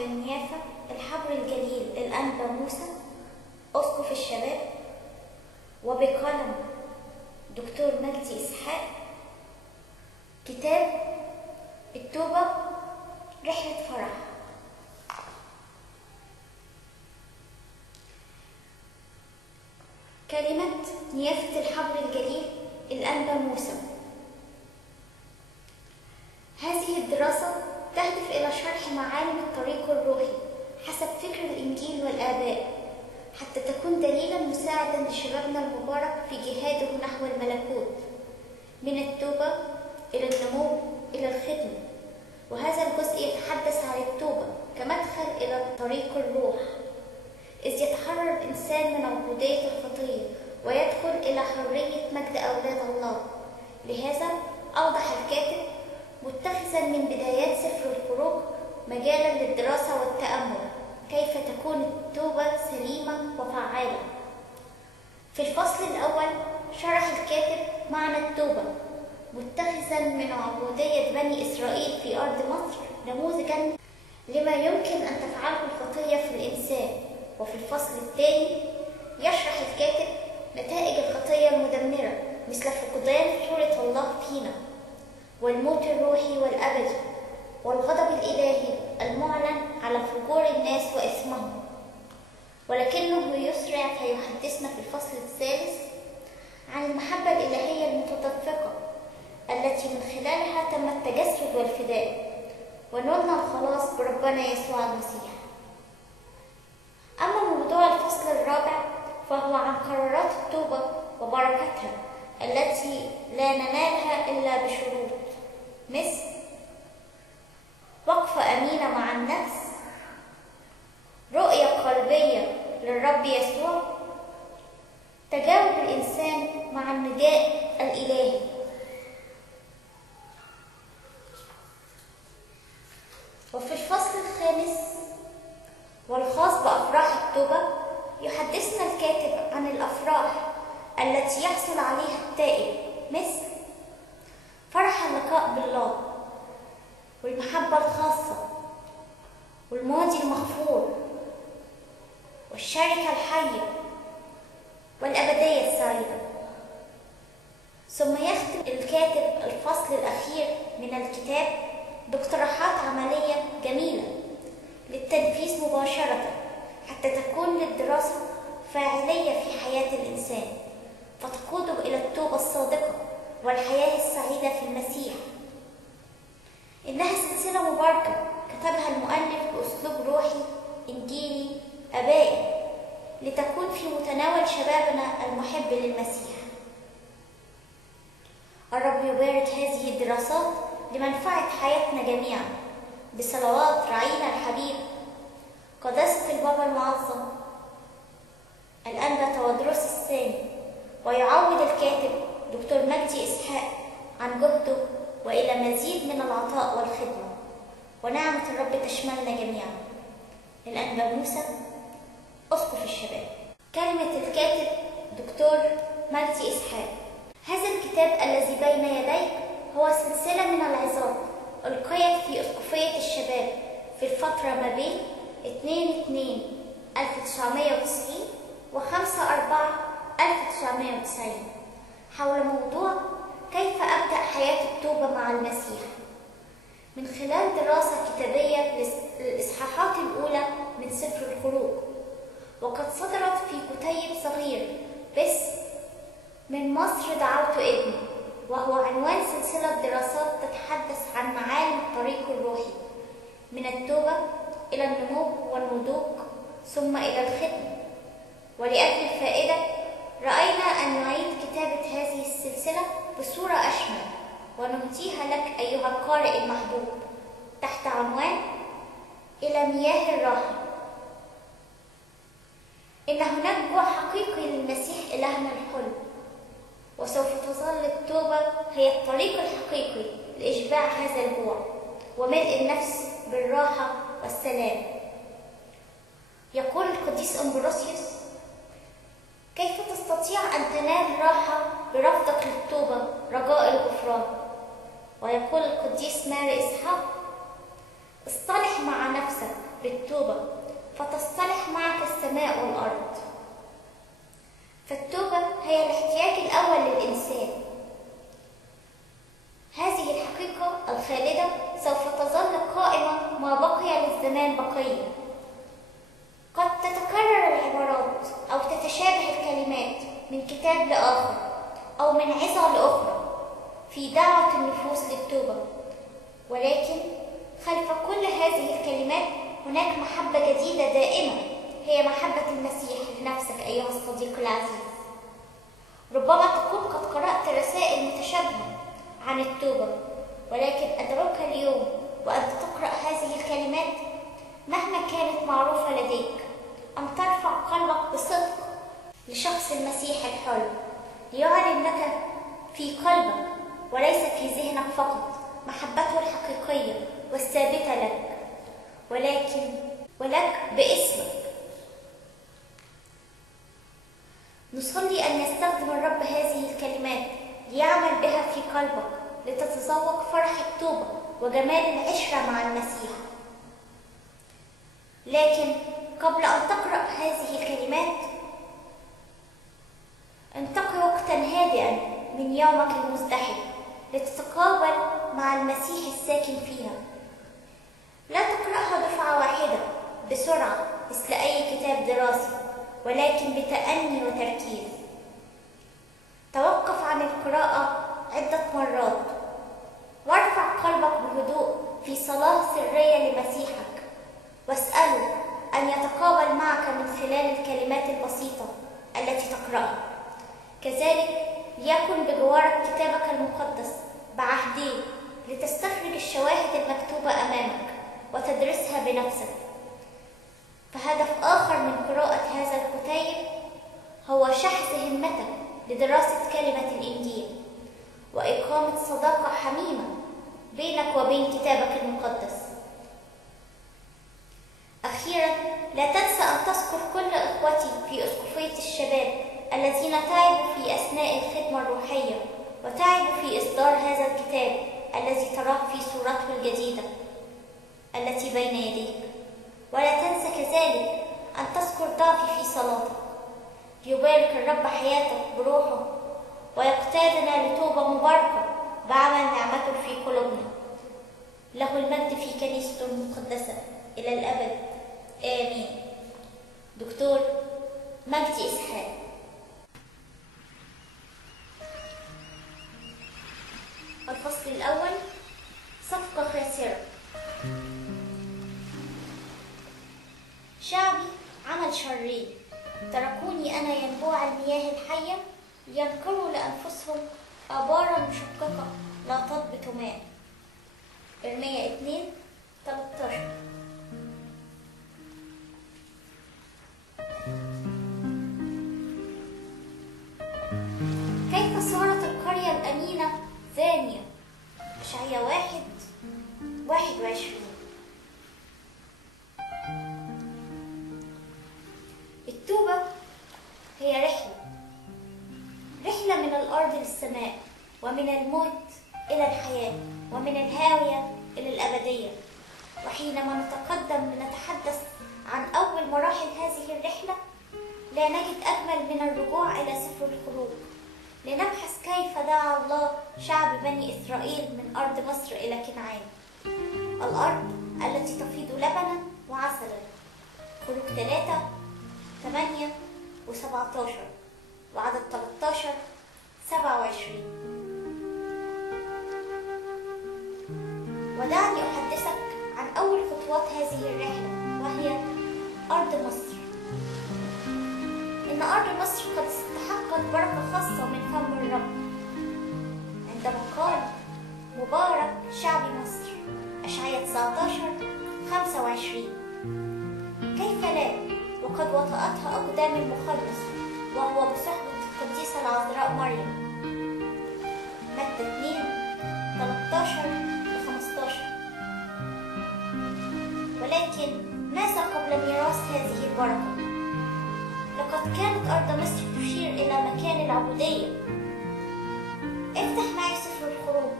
النيافة الحبر الجليل الأنبا موسى أسقف الشباب، وبقلم دكتور مجدي إسحاق، كتاب التوبة رحلة فرح. كلمة نيافة الحبر الجليل الأنبا موسى. هذه الدراسة تهدف إلى شرح معالم الطريق الروحي حسب فكر الإنجيل والآباء، حتى تكون دليلا مساعدا لشبابنا المبارك في جهاده نحو الملكوت، من التوبة إلى النمو إلى الخدمة. وهذا الجزء يتحدث عن التوبة كمدخل إلى طريق الروح، إذ يتحرر الإنسان من عبودية الخطية ويدخل إلى حرية مجد أولاد الله. لهذا أوضح الكاتب متخذا من بدايات سفر الخروج مجالا للدراسة والتأمل كيف تكون التوبة سليمة وفعالة. في الفصل الأول شرح الكاتب معنى التوبة متخذا من عبودية بني إسرائيل في أرض مصر نموذجا لما يمكن أن تفعله الخطية في الإنسان. وفي الفصل الثاني يشرح الكاتب نتائج الخطية المدمرة مثل فقدان صورة الله فينا، والموت الروحي والأبدي، والغضب الإلهي المعلن على فجور الناس وإثمهم. ولكنه يسرع فيحدثنا في الفصل الثالث عن المحبة الإلهية المتدفقة التي من خلالها تم التجسد والفداء ونلنا الخلاص بربنا يسوع المسيح. أما موضوع الفصل الرابع فهو عن قرارات التوبة وبركتها التي لا ننالها إلا بشروط، مثل وقفة أمينة مع النفس، رؤية قلبية للرب يسوع، تجاوب الإنسان مع النداء الإلهي. وفي الفصل الخامس والخاص بأفراح التوبة يحدثنا الكاتب عن الأفراح التي يحصل عليها التائب، مثل فرح اللقاء بالله، والمحبة الخاصة، والماضي المغفور، والشركة الحية، والأبدية السعيدة. ثم يختم الكاتب الفصل الأخير من الكتاب باقتراحات عملية جميلة للتنفيذ مباشرة حتى تكون للدراسة فاعلية في حياة الإنسان، فتقوده إلى التوبة الصادقة والحياة السعيدة في المسيح. إنها سلسلة مباركة كتبها المؤلف بأسلوب روحي إنجيلي آبائي لتكون في متناول شبابنا المحب للمسيح. الرب يبارك هذه الدراسات لمنفعة حياتنا جميعا، بصلوات رعينا الحبيب قداسة البابا المعظم الأنبا تودروس الثاني، ويعوض الكاتب دكتور مجدي إسحاق عن جهده وإلى مزيد من العطاء والخدمة، ونعمة الرب تشملنا جميعا. الأنبا موسى أسقف الشباب. كلمة الكاتب دكتور مجدي إسحاق. هذا الكتاب الذي بين يديك هو سلسلة من العظات ألقيت في أسقفية الشباب في الفترة ما بين 2/2/1990 و5/4/1990 حول موضوع كيف أبدأ حياة التوبة مع المسيح، من خلال دراسة كتابية للإصحاحات الأولى من سفر الخروج، وقد صدرت في كتيب صغير باسم من مصر دعوت ابني، وهو عنوان سلسلة دراسات تتحدث عن معالم الطريق الروحي من التوبة إلى النمو والنضوج ثم إلى الخدمة. ولأجل الفائدة رأينا أن نعيد كتابة هذه السلسلة بصورة أشمل ونهديها لك أيها القارئ المحبوب تحت عنوان إلى مياه الراحة. إن هناك جوع حقيقي للمسيح إلهنا الحلو، وسوف تظل التوبة هي الطريق الحقيقي لإشباع هذا الجوع وملء النفس بالراحة والسلام. يقول القديس أمبروسيوس: كيف تستطيع أن تنال راحة برفضك للتوبة رجاء الغفران؟ ويقول القديس ماري إسحاق: اصطلح مع نفسك بالتوبة فتصطلح معك السماء والأرض. فالتوبة هي الاحتياج الأول للإنسان. هذه الحقيقة الخالدة سوف تظل قائمة ما بقي للزمان بقية. قد تتكرر العبارات أو تتشابه الكلمات من كتاب لآخر أو من عظة لأخرى في دعوة النفوس للتوبة، ولكن خلف كل هذه الكلمات هناك محبة جديدة دائمة، هي محبة المسيح لنفسك أيها الصديق العزيز. ربما تكون قد قرأت رسائل متشابهة عن التوبة، ولكن أدعوك اليوم وأنت تقرأ هذه الكلمات مهما كانت معروفة لديك أن ترفع قلبك بصدق لشخص المسيح الحر، ليعلن لك في قلبك وليس في ذهنك فقط محبته الحقيقية والثابتة لك، ولك باسمك. نصلي أن يستخدم الرب هذه الكلمات ليعمل بها في قلبك لتتذوق فرح التوبة وجمال العشرة مع المسيح. لكن قبل أن تقرأ هذه الكلمات انتقي وقتا هادئا من يومك المزدحم لتتقابل مع المسيح الساكن فيها. لا تقرأها دفعة واحدة بسرعة مثل أي كتاب دراسي، ولكن بتأني وتركيز. توقف عن القراءة عدة مرات وارفع قلبك بهدوء في صلاة سرية لمسيحك، واسأله أن يتقابل معك من خلال الكلمات البسيطة التي تقرأها. كذلك ليكن بجوارك كتابك المقدس بعهديه لتستخرج الشواهد المكتوبة أمامك وتدرسها بنفسك. فهدف آخر من قراءة هذا الكتيب هو شحذ همتك لدراسة كلمة الإنجيل وإقامة صداقة حميمة بينك وبين كتابك المقدس. أخيرا، لا تنسى أن تذكر كل إخوتي في أسقفية الشباب الذين تعبوا في أثناء الخدمة الروحية وتعبوا في إصدار هذا الكتاب الذي تراه في صورته الجديدة التي بين يديك. ولا تنسى كذلك أن تذكر ضعفي في صلاتك. يبارك الرب حياتك بروحه ويقتادنا لتوبة مباركة بعمل نعمته في قلوبنا. له المجد في كنيسته المقدسة إلى الأبد، آمين. دكتور مجدي إسحاق. الفصل الأول: صفقة خاسرة. شعبي عمل شرين، تركوني أنا ينبوع المياه الحية لينقروا لأنفسهم آبارا مشققة لا تضبط ماء. إرميا 2:13. كيف صارت القرية الأمينة زانية؟ إشعياء 1:21. التوبة هي رحلة من الأرض للسماء، ومن الموت إلى الحياة، ومن الهاوية إلى الأبدية. وحينما نتقدم لنتحدث عن أول مراحل هذه الرحلة لا نجد أجمل من الرجوع إلى سفر الخروج لنبحث كيف دعا الله شعب بني إسرائيل من أرض مصر إلى كنعان، الأرض التي تفيض لبنا وعسلا. خروج 3:8-17 وعدد 13-27. ودعني أحدثك عن أول خطوات هذه الرحلة، وهي أرض مصر. إن أرض مصر قد استحقت بركة خاصة من فم الرب عندما قال: مبارك شعب مصر. إشعياء 19:25. كيف لا، وقد وطأتها أقدام المخلص وهو بصحبة القديسة العذراء مريم. متى 2:13-15. ولكن ماذا قبل ميراث هذه البركة؟ لقد كانت أرض مصر تشير إلى مكان العبودية. افتح معي سفر الخروج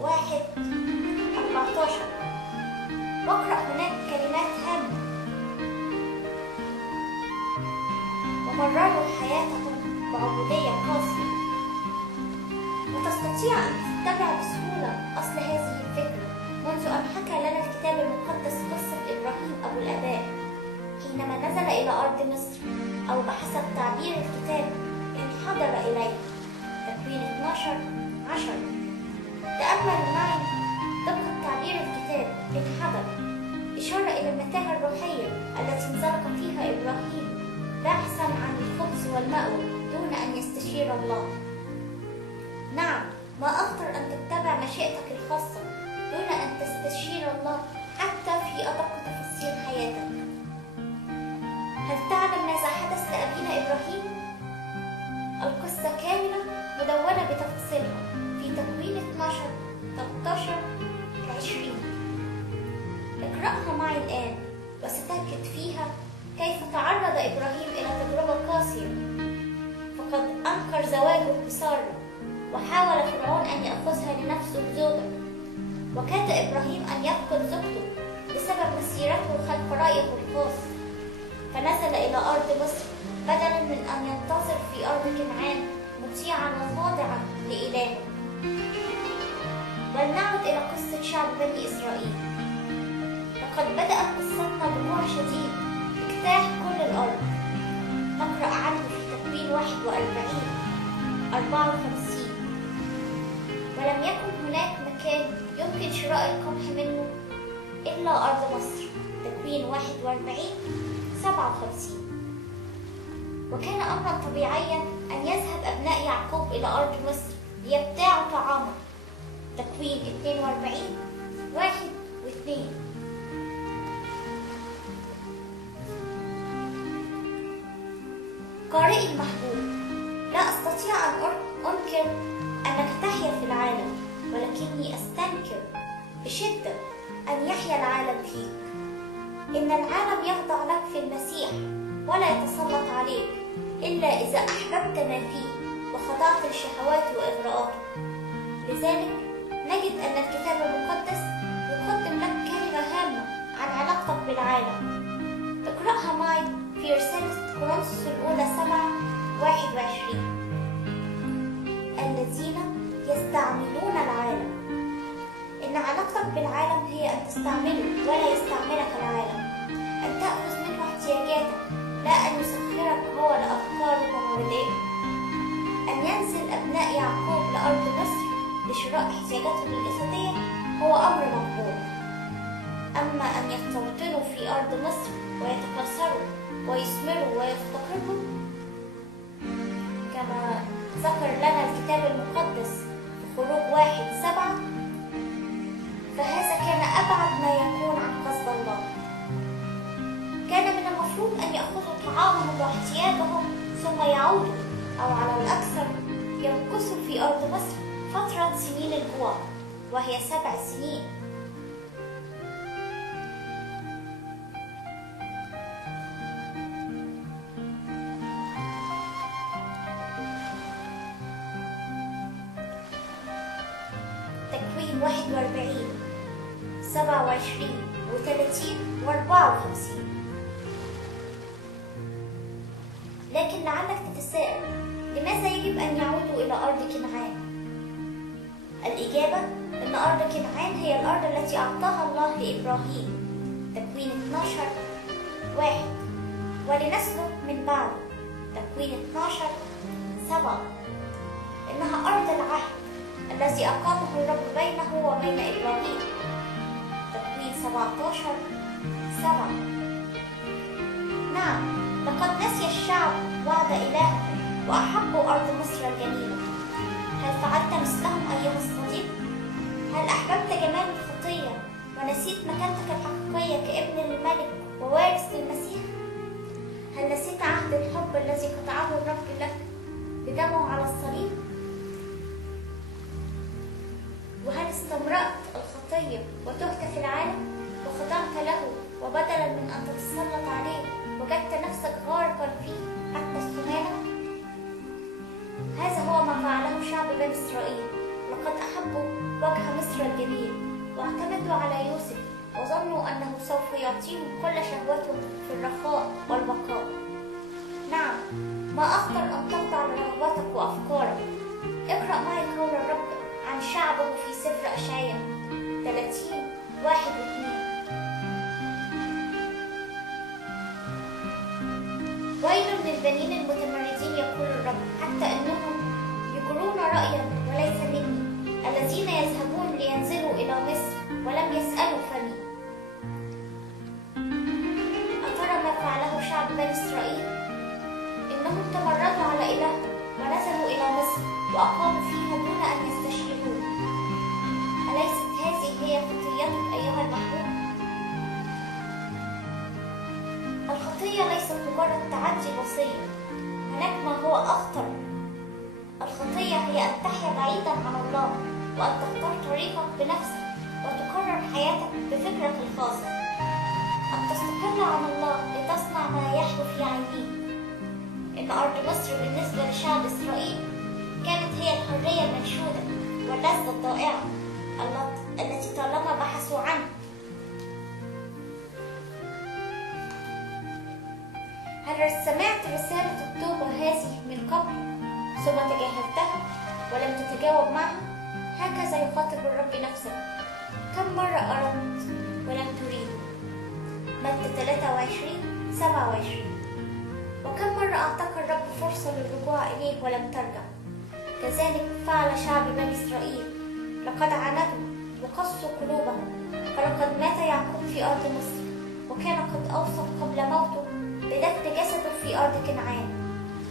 1:14. واقرأ هناك كلمات هامة ومرروا حياتهم بعبودية قاسية. وتستطيع أن تتبع بسهولة أصل هذه الفكرة منذ أن حكى لنا الكتاب المقدس قصة إبراهيم أبو الآباء حينما نزل إلى أرض مصر، أو بحسب تعبير الكتاب انحدر إليه. تكوين 12:10. تأمل معي دقة تعبير الكتاب انحدر، إشارة إلى المتاهة الروحية التي انزلق فيها إبراهيم باحثا عن الخبز والمأوى دون أن يستشير الله. نعم، ما أخطر أن تتبع مشيئتك الخاصة دون أن تستشير الله حتى في أدق تفاصيل حياتك. هل تعلم ماذا حدث لأبينا إبراهيم؟ القصة كاملة مدونة بتفاصيلها في تكوين 12:13-20. اقرأها معي الآن وستجد فيها كيف تعرض إبراهيم إلى تجربة قاسية، فقد أنكر زواجه بسارة وحاول فرعون أن يأخذها لنفسه زوجة، وكاد إبراهيم أن يفقد زوجته بسبب مسيرته خلف رأيه الخاص، فنزل إلى أرض مصر بدلا من أن ينتظر في أرض كنعان مطيعا وخاضعا لإلهه. ولنعد إلى قصة شعب بني إسرائيل. لقد بدأت قصتنا بجوع شديد اجتاح كل الأرض. نقرأ عنه في تكوين 41:54. ولم يكن هناك مكان يمكن شراء القمح منه إلا أرض مصر. تكوين 41:57. وكان أمرا طبيعيا أن يذهب أبناء يعقوب إلى أرض مصر ليبتاعوا طعاما. تكوين 42:1-2. قارئي المحبوب، لا أستطيع أن أنكر أنك تحيا في العالم، ولكني أستنكر بشدة أن يحيا العالم فيك. إن العالم يخضع لك في المسيح ولا يتسلط عليك إلا إذا أحببت ما فيه وخضعت لشهواته وإغراءاته. لذلك نجد أن الكتاب المقدس يقدم لك كلمة هامة عن علاقتك بالعالم. اقرأها معي في رسالة كورنثوس الأولى 7:21. الذين يستعملون العالم. إن علاقتك بالعالم هي أن تستعمله ولا يستعملك العالم، أن تأخذ منه احتياجاتك لا أن يسخرك هو لأفكاره ومبادئه. أن ينزل أبناء يعقوب لأرض مصر لشراء احتياجاتهم الجسدية هو أمر مقبول، أما أن يستوطنوا في أرض مصر ويتكاثروا ويثمروا ويفتقروا كما ذكر لنا الكتاب المقدس في خروج 1:7، فهذا كان أبعد ما يكون عن قصد الله. كان من المفروض أن يأخذوا طعامهم واحتياجهم ثم يعودوا، أو على الأكثر يمكثوا في أرض مصر فترة سنين الجوع، وهي 7 سنين. تكوين 41:27-30-54. لكن لعلك تتساءل، لماذا يجب أن يعودوا إلى أرض كنعان؟ الإجابة أن أرض كنعان هي الأرض التي أعطاها الله لإبراهيم. تكوين 12:1. ولنسله من بعده. تكوين 12:7. إنها أرض العهد الذي أقامه الرب بينه وبين إبراهيم. تكوين 17:7. نعم، لقد نسي الشعب وعد إلهه وأحبوا أرض مصر الجميلة. هل فعلت مثلهم أيها الصديق؟ هل أحببت جمال الخطية ونسيت مكانتك الحقيقية كابن للملك ووارث للمسيح؟ هل نسيت عهد الحب الذي قطعه الرب لك بدمه على الصليب؟ وهل استمرأت الخطية وتهت في العالم وخضعت له، وبدلا من أن تتسلط عليه وجدت نفسك غارقا فيه حتى السمانة؟ هذا هو ما فعله شعب بني إسرائيل. لقد أحبوا وجه مصر الجميل واعتمدوا على يوسف وظنوا علموا أنه سوف يعطيهم كل شهوتهم في الرخاء والبقاء. نعم، ما أخطر أن تخضع لرغباتك وأفكارك. اقرأ معي قول الرب عن شعبه في سفر أشعياء 30:1-2. ويل للبنين المتمردين يقول الرب، حتى إنهم يجرون رأيا وليس مني، الذين يذهبون لينزلوا إلى مصر ولم يسألوا فمي. أترى ما فعله شعب بني إسرائيل؟ إنهم تمردوا على إلههم ونزلوا إلى مصر وأقاموا فيها دون أن يستشيروه. أليست هذه هي خطيتك أيها المحبوب؟ الخطية ليست مجرد تعدي الوصية، هناك ما هو أخطر. الخطية هي أن تحيا بعيدا عن الله، وأن تختار طريقك بنفسك وتقرر حياتك بفكرك الخاص، أن تستقل عن الله لتصنع ما يحلو في عينيك. إن أرض مصر بالنسبة لشعب إسرائيل كانت هي الحرية المنشودة واللذة الضائعة التي طالما بحثوا عنها. هل سمعت رسالة التوبة هذه من قبل ثم تجاهلتها ولم تتجاوب معها؟ هكذا يخاطب الرب نفسه. كم مرة أردت ولم تريد؟ متى 23:27. وكم مرة أعطاك الرب فرصة للرجوع إليه ولم ترجع؟ كذلك فعل شعب بني إسرائيل. لقد عاندوا وقسوا قلوبهم، فلقد مات يعقوب في أرض مصر، وكان قد أوصى قبل موته بدفن جسده في أرض كنعان.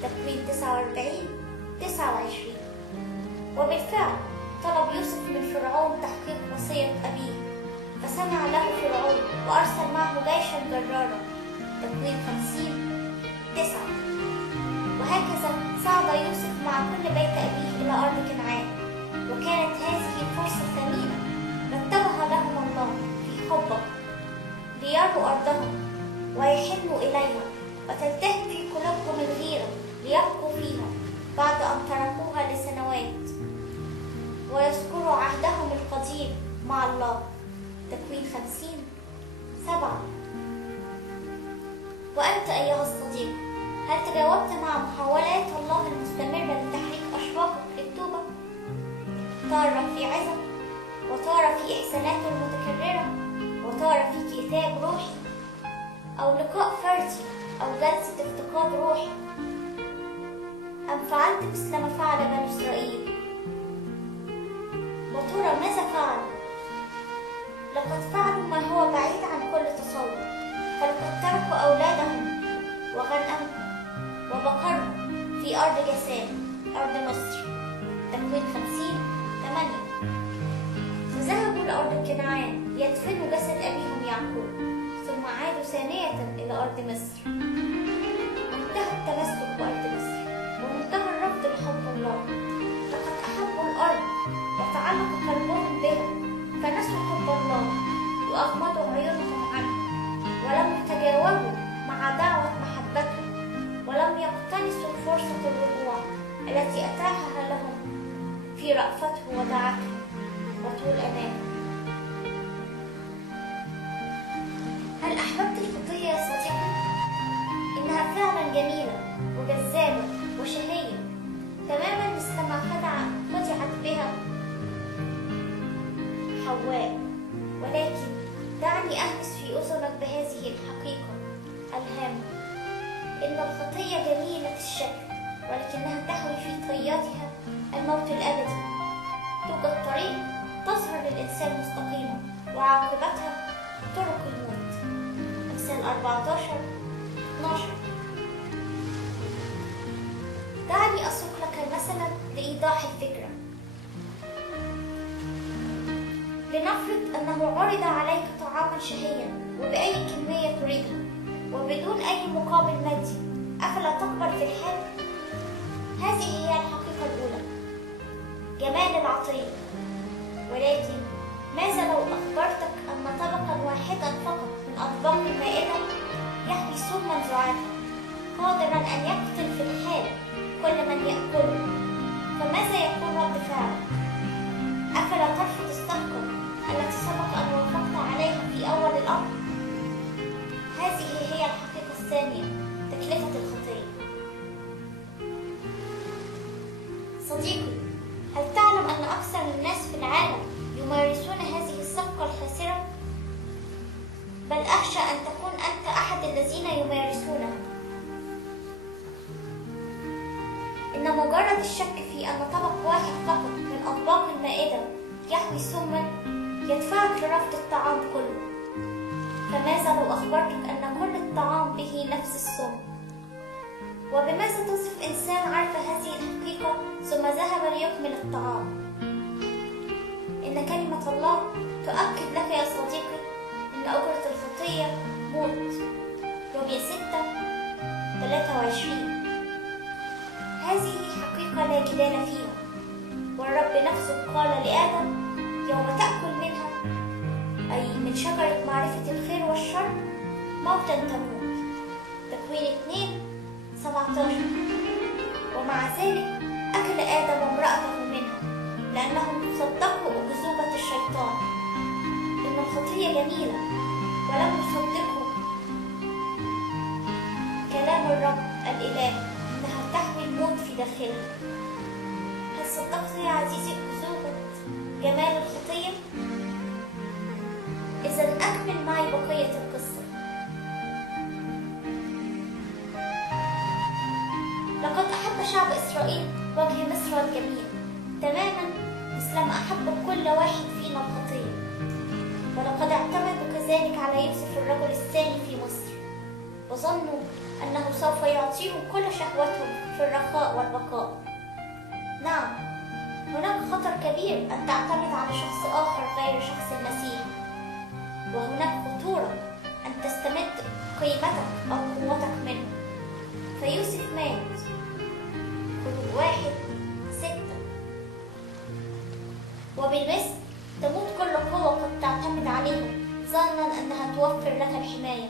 تكوين 49:29. وبالفعل طلب يوسف من فرعون تحقيق وصية أبيه، فسمع له فرعون وأرسل معه جيشا جرارا. تكوين 50:9. وهكذا صعد يوسف مع كل بيت أبيه إلى أرض كنعان، وكانت هذه فرصة ثمينة رتبها لهم الله في حبه ليروا أرضهم ويحنوا إليها، وتلتهب في قلوبهم الغيرة ليبقوا فيها بعد أن تركوها لسنوات، ويذكروا عهدهم القديم مع الله. تكوين 50:7. وأنت أيها الصديق، هل تجاوبت مع محاولات الله المستمرة لتحريك أشواقك للتوبة؟ تارة في عظة، وتارة في إحساناته المتكررة، وتارة في كتاب روحي، أو لقاء فردي، أو جلسة افتقاد روحي، أم فعلت مثل ما فعل بني إسرائيل؟ وترى ماذا فعلوا؟ لقد فعلوا ما هو بعيد عن كل تصور، فلقد تركوا أولادهم وغنمهم وبقرهم في أرض جسان، أرض مصر. تكوين 50:8. فذهبوا لأرض كنعان ليدفنوا جسد أبيهم يعقوب، ثم عادوا ثانية إلى أرض مصر. منتهى التمسك بأرض مصر ومنتهى الرفض لحب الله. لقد أحبوا الأرض وتعلق قلبهم بها، فنسوا حب الله وأغمضوا عيونهم عنه، ولم يتجاوبوا مع دعوة محبته، ولم يقتنصوا فرصة الرجوع التي أتاحها لهم في رأفته ودعته وطول أناته. هل أحببت الخطية يا صديقي؟ إنها فعلا جميلة وجذابة وشهية، تماما مثل ما خدعت بها حواء. ولكن دعني أهمس في أذنك بهذه الحقيقة الهامة: إن الخطية جميلة الشكل، ولكنها تحوي في طياتها الموت الأبدي. توجد طريق تظهر للإنسان مستقيمة، وعاقبتها طرق الموت. أمثال 14:12. دعني أسوق لك مثلا لإيضاح الفكرة. لنفرض أنه عرض عليك طعاما شهيا وبأي كمية تريدها وبدون أي مقابل مادي، أفلا تقبل في الحال؟ هذه هي الحقيقة الأولى، جمال العطية. ولكن ماذا لو أخبرتك أن طبقا واحدا فقط من أطباق المائدة يحوي سما زعافا قادرا أن يقتل في الحال كل من يأكله؟ فماذا يكون رد فعلك؟ أفلا ترفض الصفقة التي سبق أن وافقت عليها في أول الأمر؟ الشك في أن طبق واحد فقط من أطباق المائدة يحوي سما يدفعك لرفض الطعام كله. فماذا لو أخبرتك أن كل الطعام به نفس السم؟ وبماذا تصف إنسان عرف هذه الحقيقة ثم ذهب ليكمل الطعام؟ إن كلمة الله تؤكد لك يا صديقي إن أجرة الخطية موت. رومية 6:23. هذه حقيقة لا جدال فيها، والرب نفسه قال لآدم: يوم تأكل منها، أي من شجرة معرفة الخير والشر، موتا تموت. تكوين 2:17. ومع ذلك أكل آدم وامرأته منها لأنهم صدقوا أكذوبة الشيطان إن الخطية جميلة، ولم يصدقوا كلام الرب الإله إنها تحوي الموت في داخلها. هل صدقت يا عزيزي أكذوبة جمال الخطية؟ إذن أكمل معي بقية القصة. لقد أحب شعب إسرائيل وجه مصر الجميل تماما مثلما أحب كل واحد فينا الخطية، ولقد اعتمدوا كذلك على يوسف الرجل الثاني في مصر، وظنوا أنه سوف يعطيهم كل شهوتهم في الرخاء والبقاء. نعم، هناك خطر كبير أن تعتمد على شخص آخر غير شخص المسيح، وهناك خطورة أن تستمد قيمتك أو قوتك منه. فيوسف مات. خروج 1:6. وبالمثل تموت كل قوة قد تعتمد عليها ظنا أنها توفر لك الحماية.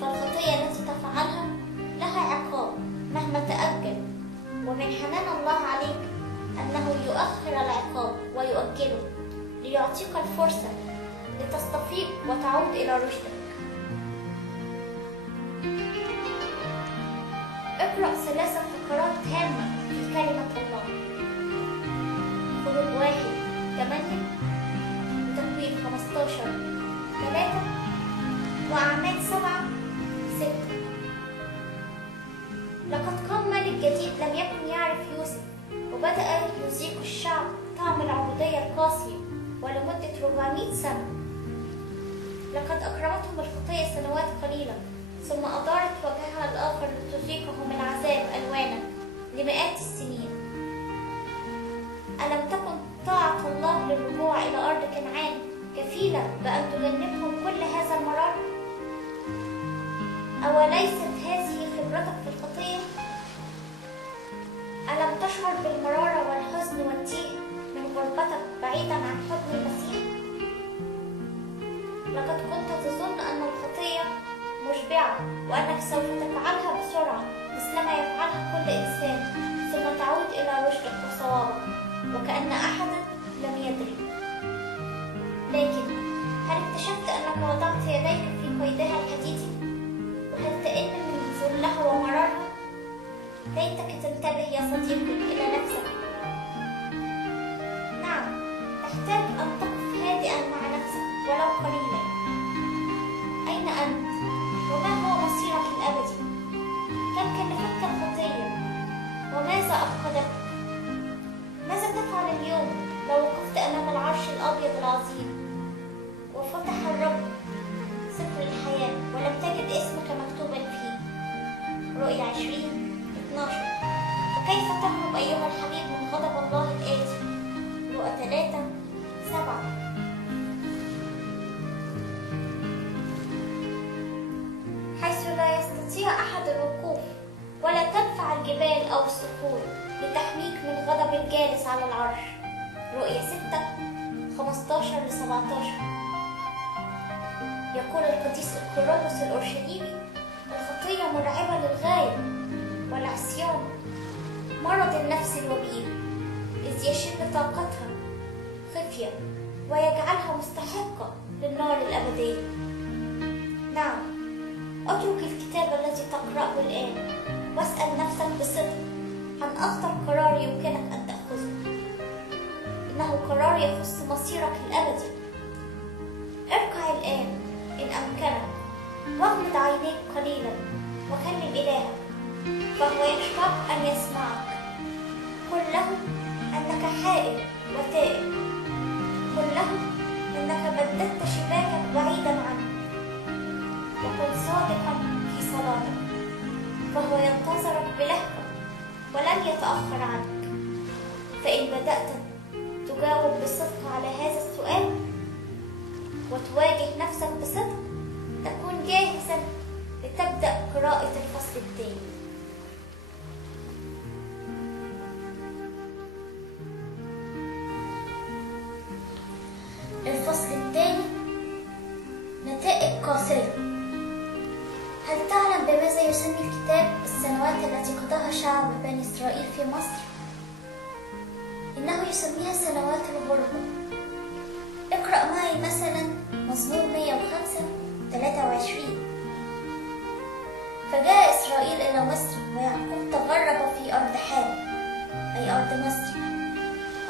فالخطية التي تفعلها لها عقاب مهما تأجل، ومن حنان الله عليك أنه يؤخر العقاب ويؤجله ليعطيك الفرصة لتستفيق وتعود إلى رشدك. اقرأ 3 فقرات هامة في كلمة الله. خروج 1:8، وتكوين 15:3، وأعمال 7:6. لقد قام ملك جديد لم يكن يعرف يوسف، وبدأ يذيق الشعب طعم العبودية القاسية ولمدة 400 سنة. لقد أكرمتهم الخطية سنوات قليلة، ثم أدارت وجهها الآخر لتذيقهم العذاب ألوانا لمئات السنين. ألم تكن طاعة الله للرجوع إلى أرض كنعان كفيلة بأن تجنبهم كل هذا المرار؟ أوليست هذه خبرتك في الخطية؟ ألم تشعر بالمرارة والحزن والضيق من غربتك بعيدا عن حضن المسيح؟ لقد كنت تظن أن الخطية مشبعة وأنك سوف تفعلها بسرعة مثلما يفعلها كل إنسان، ثم تعود إلى رشدك وصوابك وكأن أحدا لم يدري. لكن هل اكتشفت أنك وضعت يديك في قيدها الحديدي؟ وهل تئن من ذلها ومرارها؟ ليتك تنتبه يا صديقي إلى نفسك. نعم، تحتاج أن تقف هادئا مع نفسك ولو قليلا. أين أنت؟ وما هو مصيرك الأبدي؟ كم كلفتك الخطية؟ وماذا أفقدك؟ ماذا تفعل اليوم لو وقفت أمام العرش الأبيض العظيم وفتح الرب سفر الحياة ولم تجد اسمك مكتوبا فيه؟ رؤيا 20:12. وكيف تهرب أيها الحبيب من غضب الله الآتي؟ رؤى 3:7. حيث لا يستطيع أحد الوقوف، ولا تنفع الجبال أو الصخور لتحميك من غضب الجالس على العرش. رؤيا 6:15-17. يقول القديس كيرلس الأورشليمي: الخطية مرعبة للغاية، والعصيان مرض النفس الوبيل، إذ يشل طاقتها خفية ويجعلها مستحقة للنار الأبدية. نعم، اترك الكتاب الذي تقرأه الآن واسأل نفسك بصدق عن أخطر قرار يمكنك أن تأخذه. إنه قرار يخص مصيرك الأبدي. اركع الآن إن أمكنك، واغمض عينيك قليلا وكلم إلهك، فهو يشتاق أن يسمعك. قل له أنك حائر وتائب، قل له أنك بددت شباكك بعيدا عنه، وكن صادقا في صلاتك، فهو ينتظرك بلهفة ولن يتأخر عنك. فإن بدأت تجاوب بصدق على هذا السؤال وتواجه نفسك بصدق، تكون جاهزا لتبدأ قراءة الفصل الثاني. الفصل الثاني: نتائج قاسية. هل تعلم بماذا يسمي الكتاب السنوات التي قضاها شعب بني إسرائيل في مصر؟ إنه يسميها سنوات الغربة. اقرأ معي مثلا مزمور 105:23: فجاء إسرائيل إلى مصر ويعقوب تغرب في أرض حام، أي أرض مصر.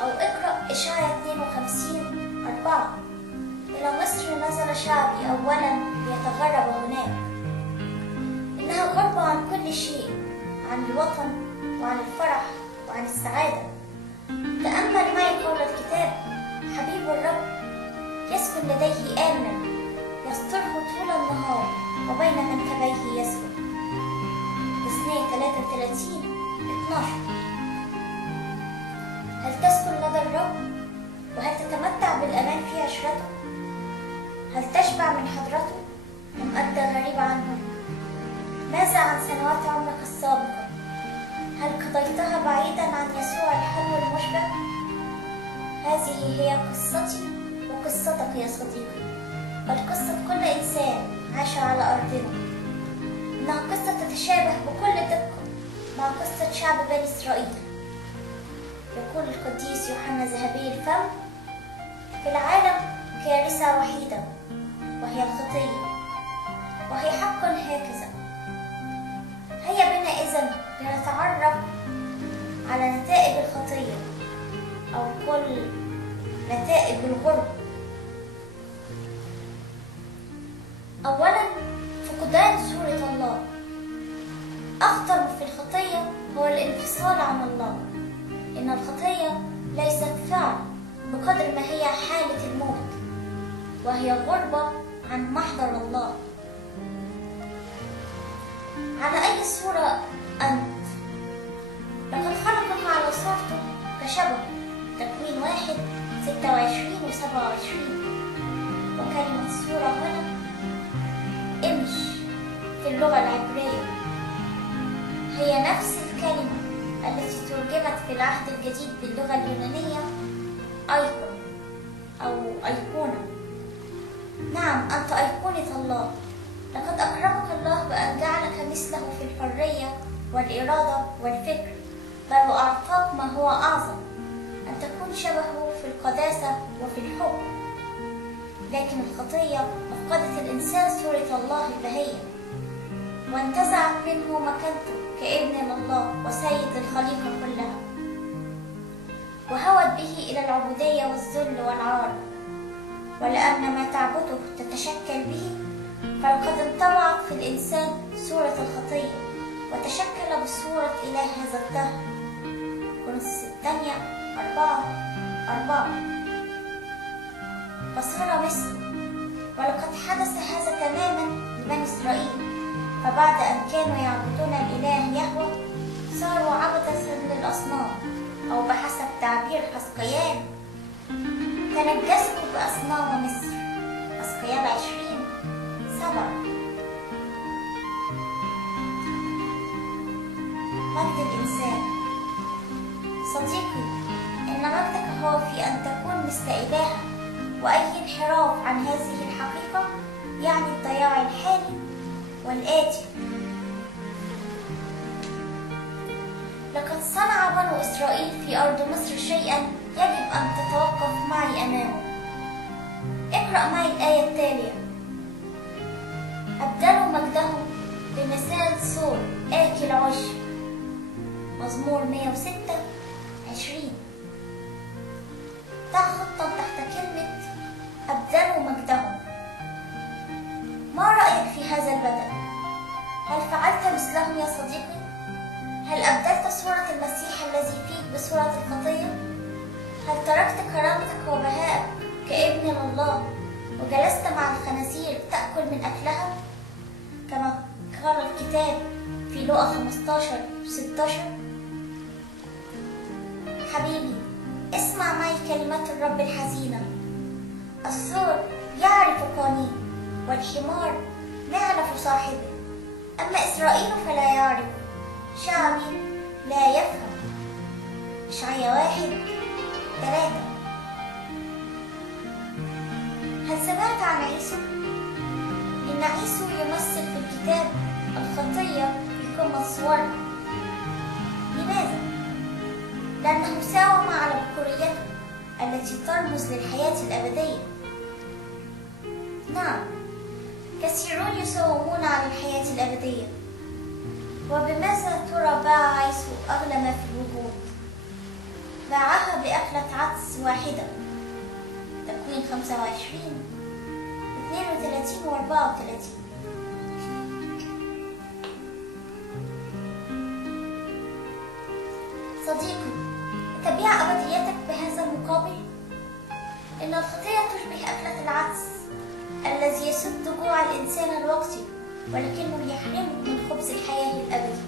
أو اقرأ إشعياء 52:4: إلى مصر نزل شعبي أولا ليتغرب هناك. إنها غربة عن كل شيء، عن الوطن وعن الفرح وعن السعادة. تأمل معي قول الكتاب: حبيب الرب يسكن لديه آمنا، يستره طول النهار وبين منكبيه يسكن. تثنية 33:12. هل تسكن لدى الرب؟ وهل تتمتع بالأمان في عشرته؟ هل تشبع من حضرته أم أنت غريب عنه؟ ماذا عن سنوات عمرك السابقة؟ هل قضيتها بعيدا عن يسوع الحلو المشبع؟ هذه هي قصتي وقصتك يا صديقي، بل قصة كل إنسان عاش على أرضنا. إنها قصة تتشابه بكل دقة مع قصة شعب بني إسرائيل. يقول القديس يوحنا ذهبي الفم: في العالم كارثة وحيدة وهي الخطية، وهي حق هكذا. هيا بنا إذن لنتعرف على نتائج الخطية، أو كل نتائج الغربة. أولا، فقدان صورة الله. أخطر في الخطية هو الانفصال عن الله. إن الخطية ليست فعل بقدر ما هي حالة الموت، وهي غربة عن محضر الله. على أي صورة أنت؟ لقد خلقك على صورته كشبه. تكوين 1:26-27. وكلمة صورة هنا إمج في اللغة العبرية هي نفس الكلمة التي ترجمت في العهد الجديد باللغة اليونانية أيقون أو أيقونة. نعم، أنت أيقونة الله. لقد أكرمك الله بأن جعلك مثله في الحرية والإرادة والفكر، بل وأعطاك ما هو أعظم: أن تكون شبهه في القداسة وفي الحب. لكن الخطية أفقدت الإنسان صورة الله البهية، وانتزعت منه مكانته كابن لله وسيد الخليقة كلها، وهوت به إلى العبودية والذل والعار. ولأن ما تعبده تتشكل به، فلقد انطبعت في الإنسان صورة الخطية، وتشكل بصورة إله هذا الدهر. كورنثوس الثانية 4:4. فصار مثله. ولقد حدث هذا تماما لبني إسرائيل، فبعد أن كانوا يعبدون الإله يهوه صاروا عبدة للأصنام، أو بحسب تعبير حزقيال تنجسوا بأصنام مصر. حزقيال 20:7. مجد الإنسان. صديقي، إن مجدك هو في أن تكون مثل إلهك، وأي انحراف عن هذه الحقيقة يعني الضياع الحالي والآتي. لقد صنع بنو إسرائيل في أرض مصر شيئا يجب أن تتوقف معي أمامه. اقرأ معي الآية التالية: أبدلوا مجدهم بمثال ثور آكل عشب. مزمور 106:20. ضع خطا تحت كلمة أبدلوا مجدهم. ما رأيك في هذا البدل؟ هل فعلت مثلهم يا صديقي؟ هل أبدلت صورة المسيح الذي فيك بصورة الخطية؟ هل تركت كرامتك وبهائك كابن لله وجلست مع الخنازير تأكل من أكلها؟ كما قال الكتاب في لوقا 15:16. حبيبي، اسمع معي كلمات الرب الحزينة. الثور يعرف قانيه والحمار معلف صاحبه، أما إسرائيل فلا يعرف، شعبي لا يفهم. إشعياء 1:3. هل سمعت عن عيسو؟ إن عيسو يمثل في الكتاب الخطية في قمة صورها. لماذا؟ لأنه ساوم على بكوريته التي ترمز للحياة الأبدية. نعم، كثيرون يساومون على الحياة الأبدية. وبماذا ترى باع عيسو أغلى ما في الوجود؟ باعها بأكلة عدس واحدة. تكوين 25:32 و34. صديقي، تبيع أبديتك بهذا المقابل؟ إن الخطية تشبه أكلة العدس الذي يسد جوع الإنسان الوقتي، ولكنه يحرمه من خبز الحياة الأبدي.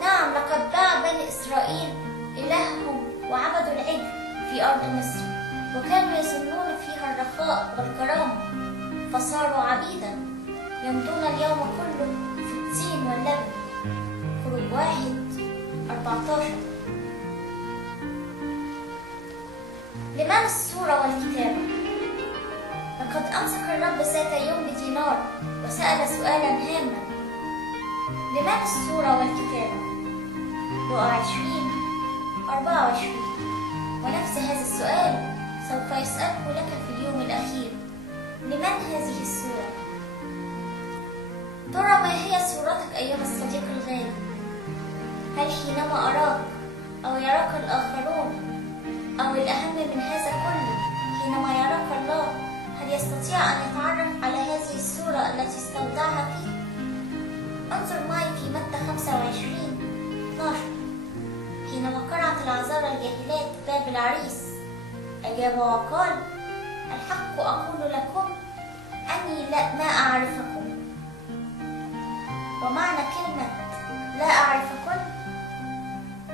نعم، لقد باع بني إسرائيل إلههم وعبدوا العجل في أرض مصر، وكانوا يظنون فيها الرخاء والكرامة، فصاروا عبيدا يمضون اليوم كله في الطين واللبن. خروج 1:14. لمن الصورة والكتابة؟ لقد أمسك الرب ذات يوم بدينار وسأل سؤالا هاما: لمن الصورة والكتابة؟ لوقا 20:24. ونفس هذا السؤال سوف يسأله لك في اليوم الأخير: لمن هذه الصورة؟ ترى ما هي صورتك أيها الصديق الغالي؟ هل حينما أراك أو يراك الآخرون، أو الأهم من هذا كله حينما يراك الله، هل يستطيع أن يتعرف على هذه الصورة التي استودعها فيك؟ انظر معي في متى 25:12. حينما قرعت العذارى الجاهلات باب العريس، أجاب وقال: الحق أقول لكم أني ما أعرفكم. ومعنى كلمة لا أعرفكم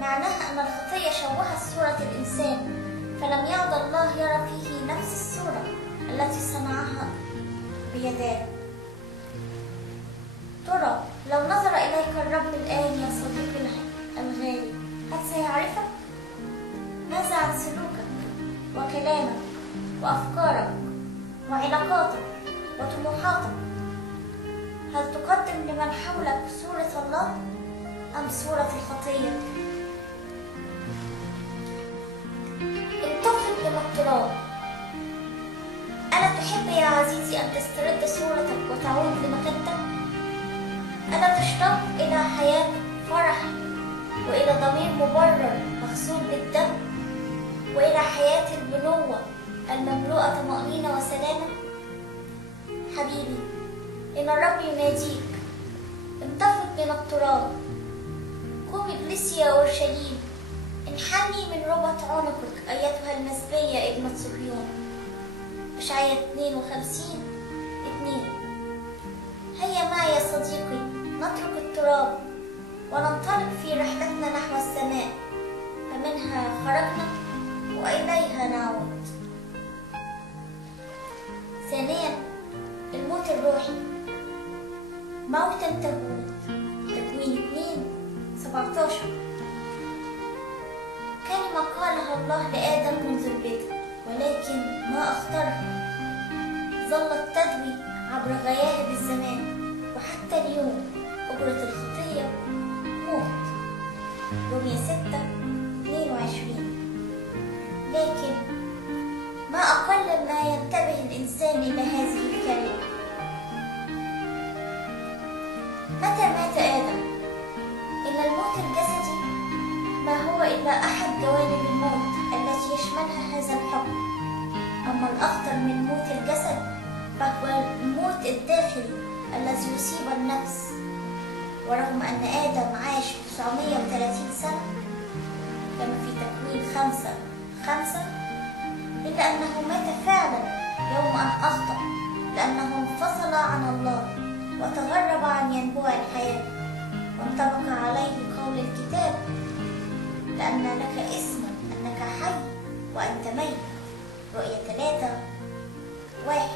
معناها أن الخطية شوهت صورة الإنسان، فلم يعد الله يرى فيه نفس الصورة التي صنعها بيداه. ترى لو نظر إليك الرب الآن يا صديقي الغالي، هل سيعرفك؟ ماذا عن سلوكك وكلامك وأفكارك وعلاقاتك وطموحاتك؟ هل تقدم لمن حولك صورة الله أم صورة الخطية؟ انتفض من التراب. ألا تحب يا عزيزي أن تسترد صورتك وتعود لمكانتك؟ ألا تشتاق إلى حياة فرح وإلى ضمير مبرر مغسول بالدم وإلى حياة البنوة المملوءة طمأنينة وسلامة؟ حبيبي، إن الرب يناديك: انتفض من التراب. قومي اجلسي يا أورشليم، انحني من ربط عنقك أيتها المسبية ابنة صهيون. إشعياء 52:2. هيا معي يا صديقي، نترك التراب وننطلق في رحلتنا نحو السماء، فمنها خرجنا وإليها نعود. ثانيا، الموت الروحي. موتا تموت. تكوين 2:17. كلمة قالها الله لآدم منذ البدء، ولكن ما أخطرها ظلت تدوي عبر غياهب الزمان، وحتى اليوم أجرة الخطية موت. رومية 6:22. لكن ما أقل ما ينتبه الإنسان إلى هذه الكلمة. متى مات آدم؟ إن الموت الجسدي ما هو إلا أحد جوانب الموت التي يشملها هذا الحكم. أما الأخطر من موت الجسد فهو الموت الداخلي الذي يصيب النفس. ورغم أن آدم عاش 930 سنة كما في تكوين 5:5، إلا أنه مات فعلا يوم أن أخطأ، لأنه انفصل عن الله وتغرب عن ينبوع الحياة، وانطبق عليه قول الكتاب: لأن لك اسما أنك حي وأنت ميت. رؤية 3:1.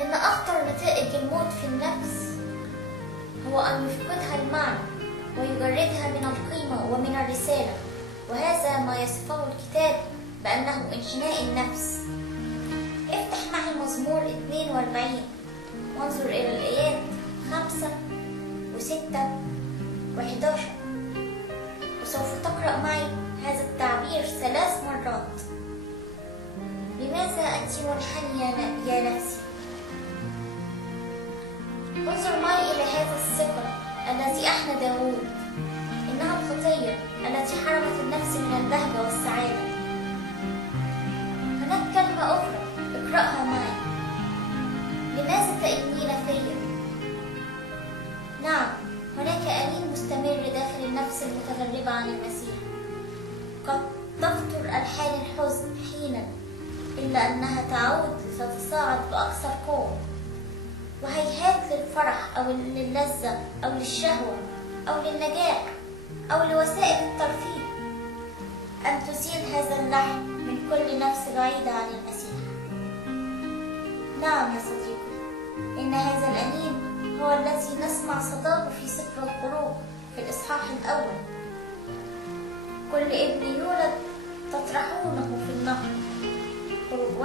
إن أخطر نتائج الموت في النفس هو أن يفقدها المعنى ويجردها من القيمة ومن الرسالة، وهذا ما يصفه الكتاب بأنه انحناء النفس. افتح معي مزمور 42 وانظر إلى الآيات 5 و6 و11، وسوف تقرأ معي هذا التعبير 3 مرات: لماذا أنت منحنية يا نفسي؟ انظر معي إلى هذا الثقل الذي أحنى داوود، إنها الخطية التي حرمت النفس من البهجة والسعادة. هناك كلمة أخرى اقرأها معي: لماذا تئنين فيا؟ نعم، هناك أنين مستمر داخل النفس المتغربة عن المسيح. قد تفتر ألحان الحزن حينا، إلا أنها تعود لتتصاعد بأكثر قوة، وهيهات للفرح أو للذة أو للشهوة أو للنجاح أو لوسائل الترفيه أن تزيل هذا اللحن من كل نفس بعيدة عن المسيح. نعم يا صديقي، إن هذا الأنين هو الذي نسمع صداه في سفر الخروج في الإصحاح الأول: كل ابن يولد تطرحونه في النهر. خروج 1:22.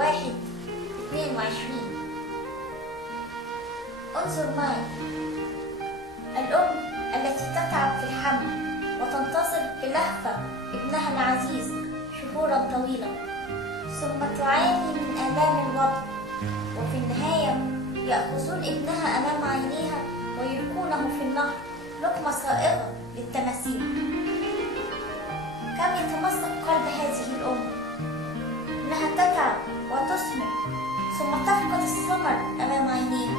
انظر معي: الأم التي تتعب في الحمل وتنتظر بلهفة ابنها العزيز شهورا طويلة، ثم تعاني من آلام الوضع، وفي النهاية يأخذون ابنها أمام عينيها ويلقونه في النهر لقمة صائغة للتماثيل. كم يتمزق قلب هذه الأم، إنها تتعب وتثمر ثم تفقد الثمر أمام عينيها.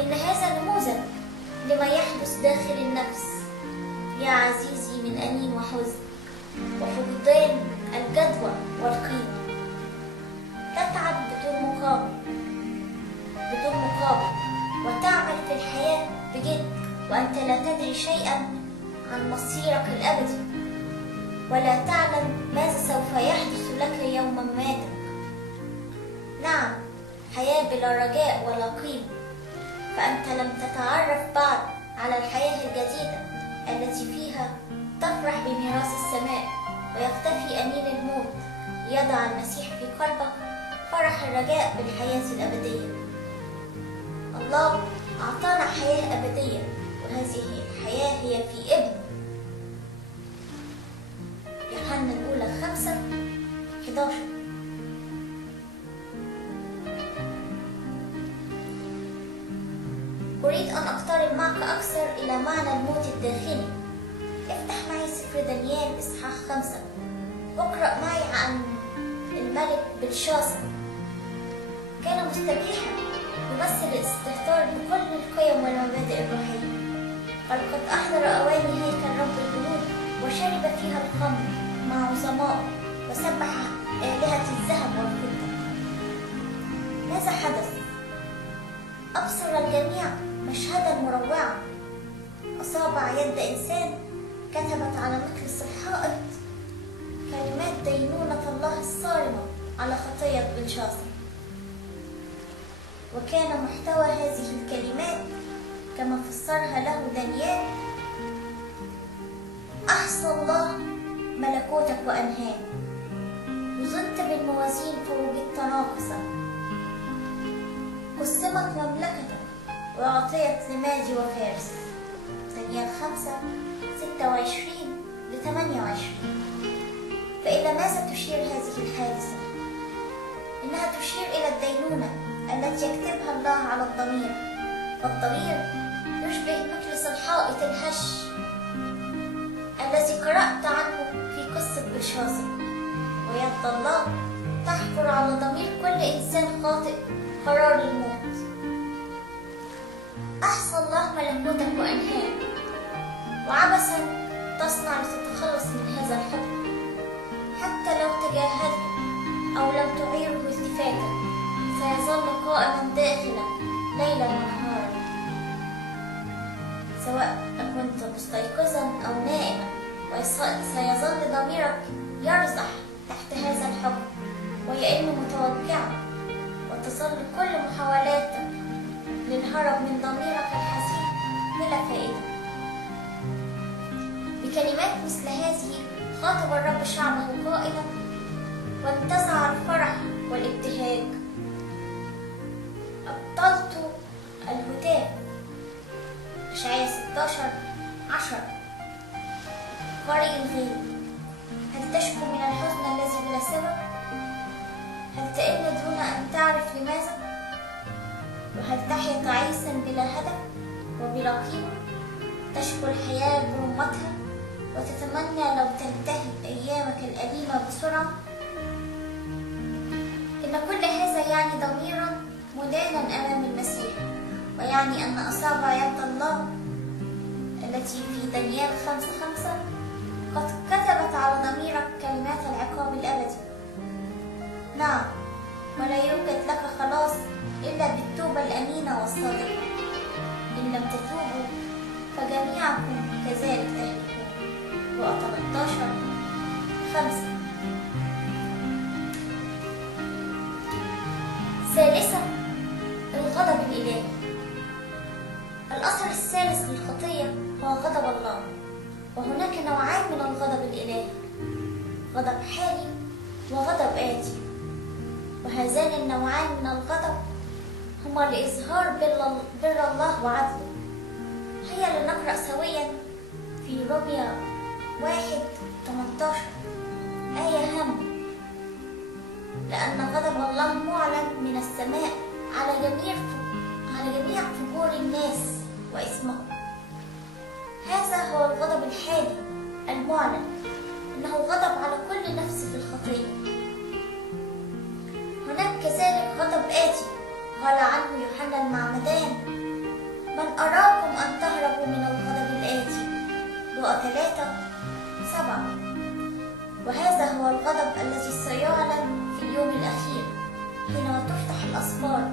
إن هذا نموذج لما يحدث داخل النفس يا عزيزي من أنين وحزن وفقدان الجدوى والقيمة. تتعب بدون مقابل وتعمل في الحياة بجد وأنت لا تدري شيئا عن مصيرك الأبدي، ولا تعلم ماذا سوف يحدث لك يوم مماتك. نعم، حياة بلا رجاء ولا قيمة، فأنت لم تتعرف بعد على الحياة الجديدة التي فيها تفرح بميراث السماء ويختفي أنين الموت ليضع المسيح في قلبك فرح الرجاء بالحياة الأبدية. الله أعطانا حياة أبدية، وهذه الحياة هي في ابنه. يوحنا الأولى 5:11. أريد أن أقترب معك أكثر إلى معنى الموت الداخلي. افتح معي سفر دانيال إصحاح 5 واقرأ معي عن الملك بلشاصر. كان مستبيحا يمثل الاستهتار بكل القيم والمبادئ الروحية. قد أحضر أواني هيكل رب الجنود وشرب فيها الخمر مع عظمائه وسبح آلهة الذهب والفضة. ماذا حدث؟ أبصر الجميع مشهدا مروعا. أصابع يد إنسان كتبت على مكنس الحائط كلمات دينونة الله الصارمة على خطية بلشاصر. وكان محتوى هذه الكلمات كما فسرها له دانيال: أحصى الله ملكوتك وأنهاه، وزنت بالموازين فوجدت ناقصا، قسمت مملكتك وأعطيت لمادي وفارس. دانيال 5:26-28. فإلى ماذا تشير هذه الحادثة؟ إنها تشير إلى الدينونة التي يكتبها الله على الضمير، والضمير يشبه مكنس الحائط الهش الذي قرأت عنه في قصة بلشاصر، ويد الله تحفر على ضمير كل إنسان خاطئ قرار الموت. أحصى الله ملكوتك وأنهاه، وعبثا تصنع لتتخلص من هذا الحكم. حتى لو تجاهلته أو لم تعيره التفاتا سيظل قائما داخلك ليلا ونهارا، سواء كنت مستيقظا أو نائما، وسيظل ضميرك يرزح تحت هذا الحكم ويئن متوقعا، وتظل كل محاولاتك للهرب من ضميرك الحزين بلا فائدة. بكلمات مثل هذه خاطب الرب شعبه قائلا: وانتزع الفرح والابتهاج، أبطلت الهتاف. إشعياء 16:10. قارئ الغيب، هل تشكو من الحزن الذي بلا سبب؟ هل تئن دون أن تعرف لماذا؟ وهل تحيا تعيسا بلا هدف وبلا قيمة؟ تشكو الحياة برمتها وتتمنى لو تنتهي أيامك الأليمة بسرعة؟ إن كل هذا يعني ضميرا مدانا أمام المسيح، ويعني أن أصابع يد الله التي في دانيال 5:5 قد كتبت على ضميرك كلمات العقاب الأبدي. نعم، ولا يوجد لك خلاص إلا بالتوبة الأمينة والصادقة. إن لم تتوبوا فجميعكم كذلك تهلكون. لقا 13:5. ثالثا، الغضب الإلهي. الأثر الثالث للخطية هو غضب الله، وهناك نوعان من الغضب الإلهي: غضب حالي وغضب آتي. وهذان النوعان من الغضب هما لإظهار بر الله وعدله. هيا لنقرأ سويا في روميا 1:18 آية هامة: لأن غضب الله معلن من السماء على جميع فجور الناس وإثمهم. هذا هو الغضب الحالي المعلن، إنه غضب على كل نفس في الخطية. هناك كذلك غضب آتي، قال عنه يوحنا المعمدان: من أراكم أن تهربوا من الغضب الآتي. لقا 3:7. وهذا هو الغضب الذي سيعلن في اليوم الأخير حينما تفتح الأسفار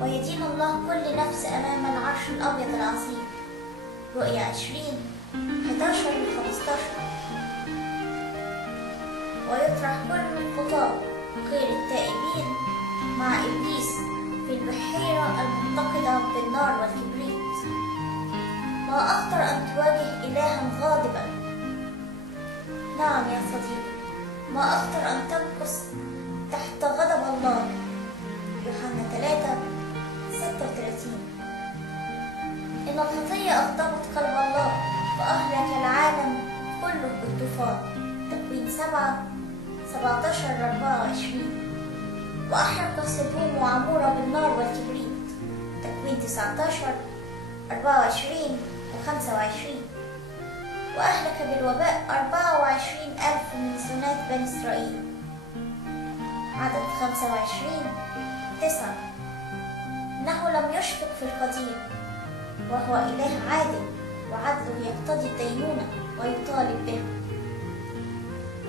ويدين الله كل نفس أمام العرش الأبيض العظيم. رؤيا 20:11-15. ويطرح كل الخطاة غير التائبين مع إبليس في البحيرة المتقدة بالنار والكبريت. ما أخطر أن تواجه إلها غاضبا. نعم يا صديقي، ما أخطر أن تمكث تحت غضب الله. يوحنا 3:36. إن الخطية أغضبت قلب الله فأهلك العالم كله بالطوفان. تكوين 7:17-24. وأحرق سدوم وعمورة بالنار والكبريت. تكوين 19:24-25. وأهلك بالوباء 24,000 من سنات بني إسرائيل. عدد 25:9. إنه لم يشفق في القديم، وهو إله عادل، وعدله يقتضي الدينونة ويطالب بها.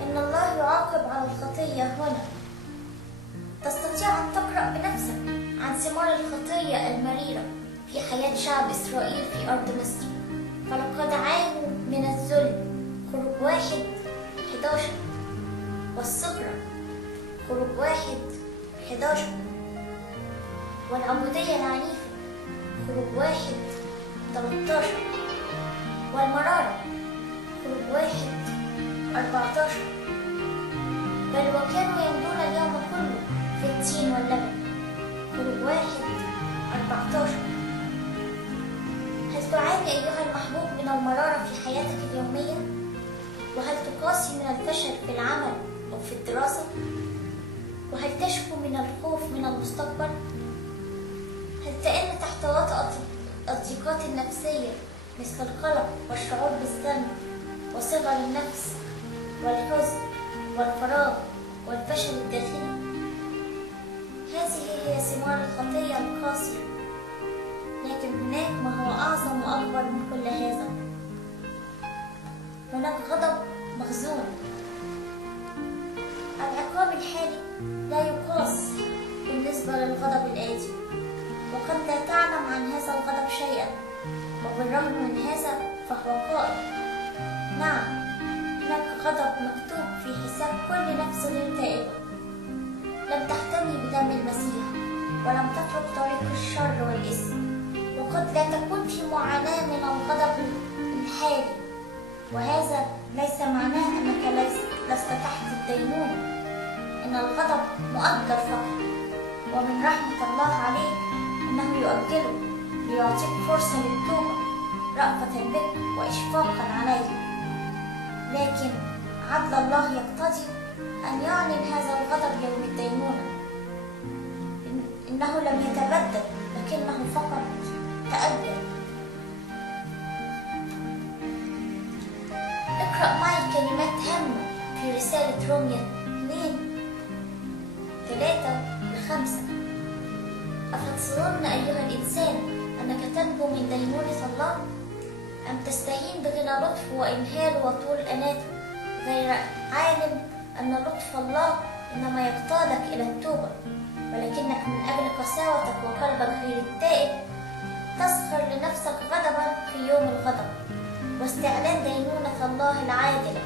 إن الله يعاقب على الخطية هنا. تستطيع أن تقرأ بنفسك عن ثمار الخطية المريرة في حياة شعب إسرائيل في أرض مصر، فلقد عانوا من الذل. خروج 1:11. والصغرى. خروج 1:11. والعبودية العنيفة. خروج 1:13. والمرارة. خروج 1:14. بل وكانوا يمضون اليوم كله في التين واللبن. خروج 1:14. هل تعاني أيها المحبوب من المرارة في حياتك اليومية؟ وهل تقاسي من الفشل في العمل أو في الدراسة؟ وهل تشكو من الخوف من المستقبل؟ هل تئن تحت وطأة الضيقات النفسية النفسية مثل القلق والشعور بالذنب وصغر النفس والحزن والفراغ والفشل الداخلي. هذه هي ثمار الخطية القاسية، لكن هناك ما هو أعظم وأكبر من كل هذا. هناك غضب مخزون. العقاب الحالي لا يقاس بالنسبة للغضب الآتي، وقد لا تعلم عن هذا الغضب شيئا، وبالرغم من هذا فهو قائم. نعم، هناك غضب مكتوب في حساب كل نفس غير تائبة لم تحتمي بدم المسيح ولم تترك طريق الشر والإثم. وقد لا تكون في معاناة من الغضب الحالي، وهذا ليس معناه أنك لست تحت الدينونة. إن الغضب مؤجل فقط، ومن رحمة الله عليك أنه يؤجله ليعطيك فرصة للتوبة رأفة بك وإشفاقا عليك. لكن عدل الله يقتضي أن يعلن هذا الغضب يوم الدينونة. إنه لم يتبدل، لكنه فقط تأجل. اقرأ معي كلمات هامة في رسالة روميا 2:3-5. أفتظن أيها الإنسان أنك تنجو من دينونة الله؟ أم تستهين بغنى لطفه وإمهاله وطول أناته، غير عالم أن لطف الله إنما يقتادك إلى التوبة، ولكنك من أجل قساوتك وقلبك غير التائب تسخر لنفسك غضبا في يوم الغضب واستعلان دينونة الله العادلة.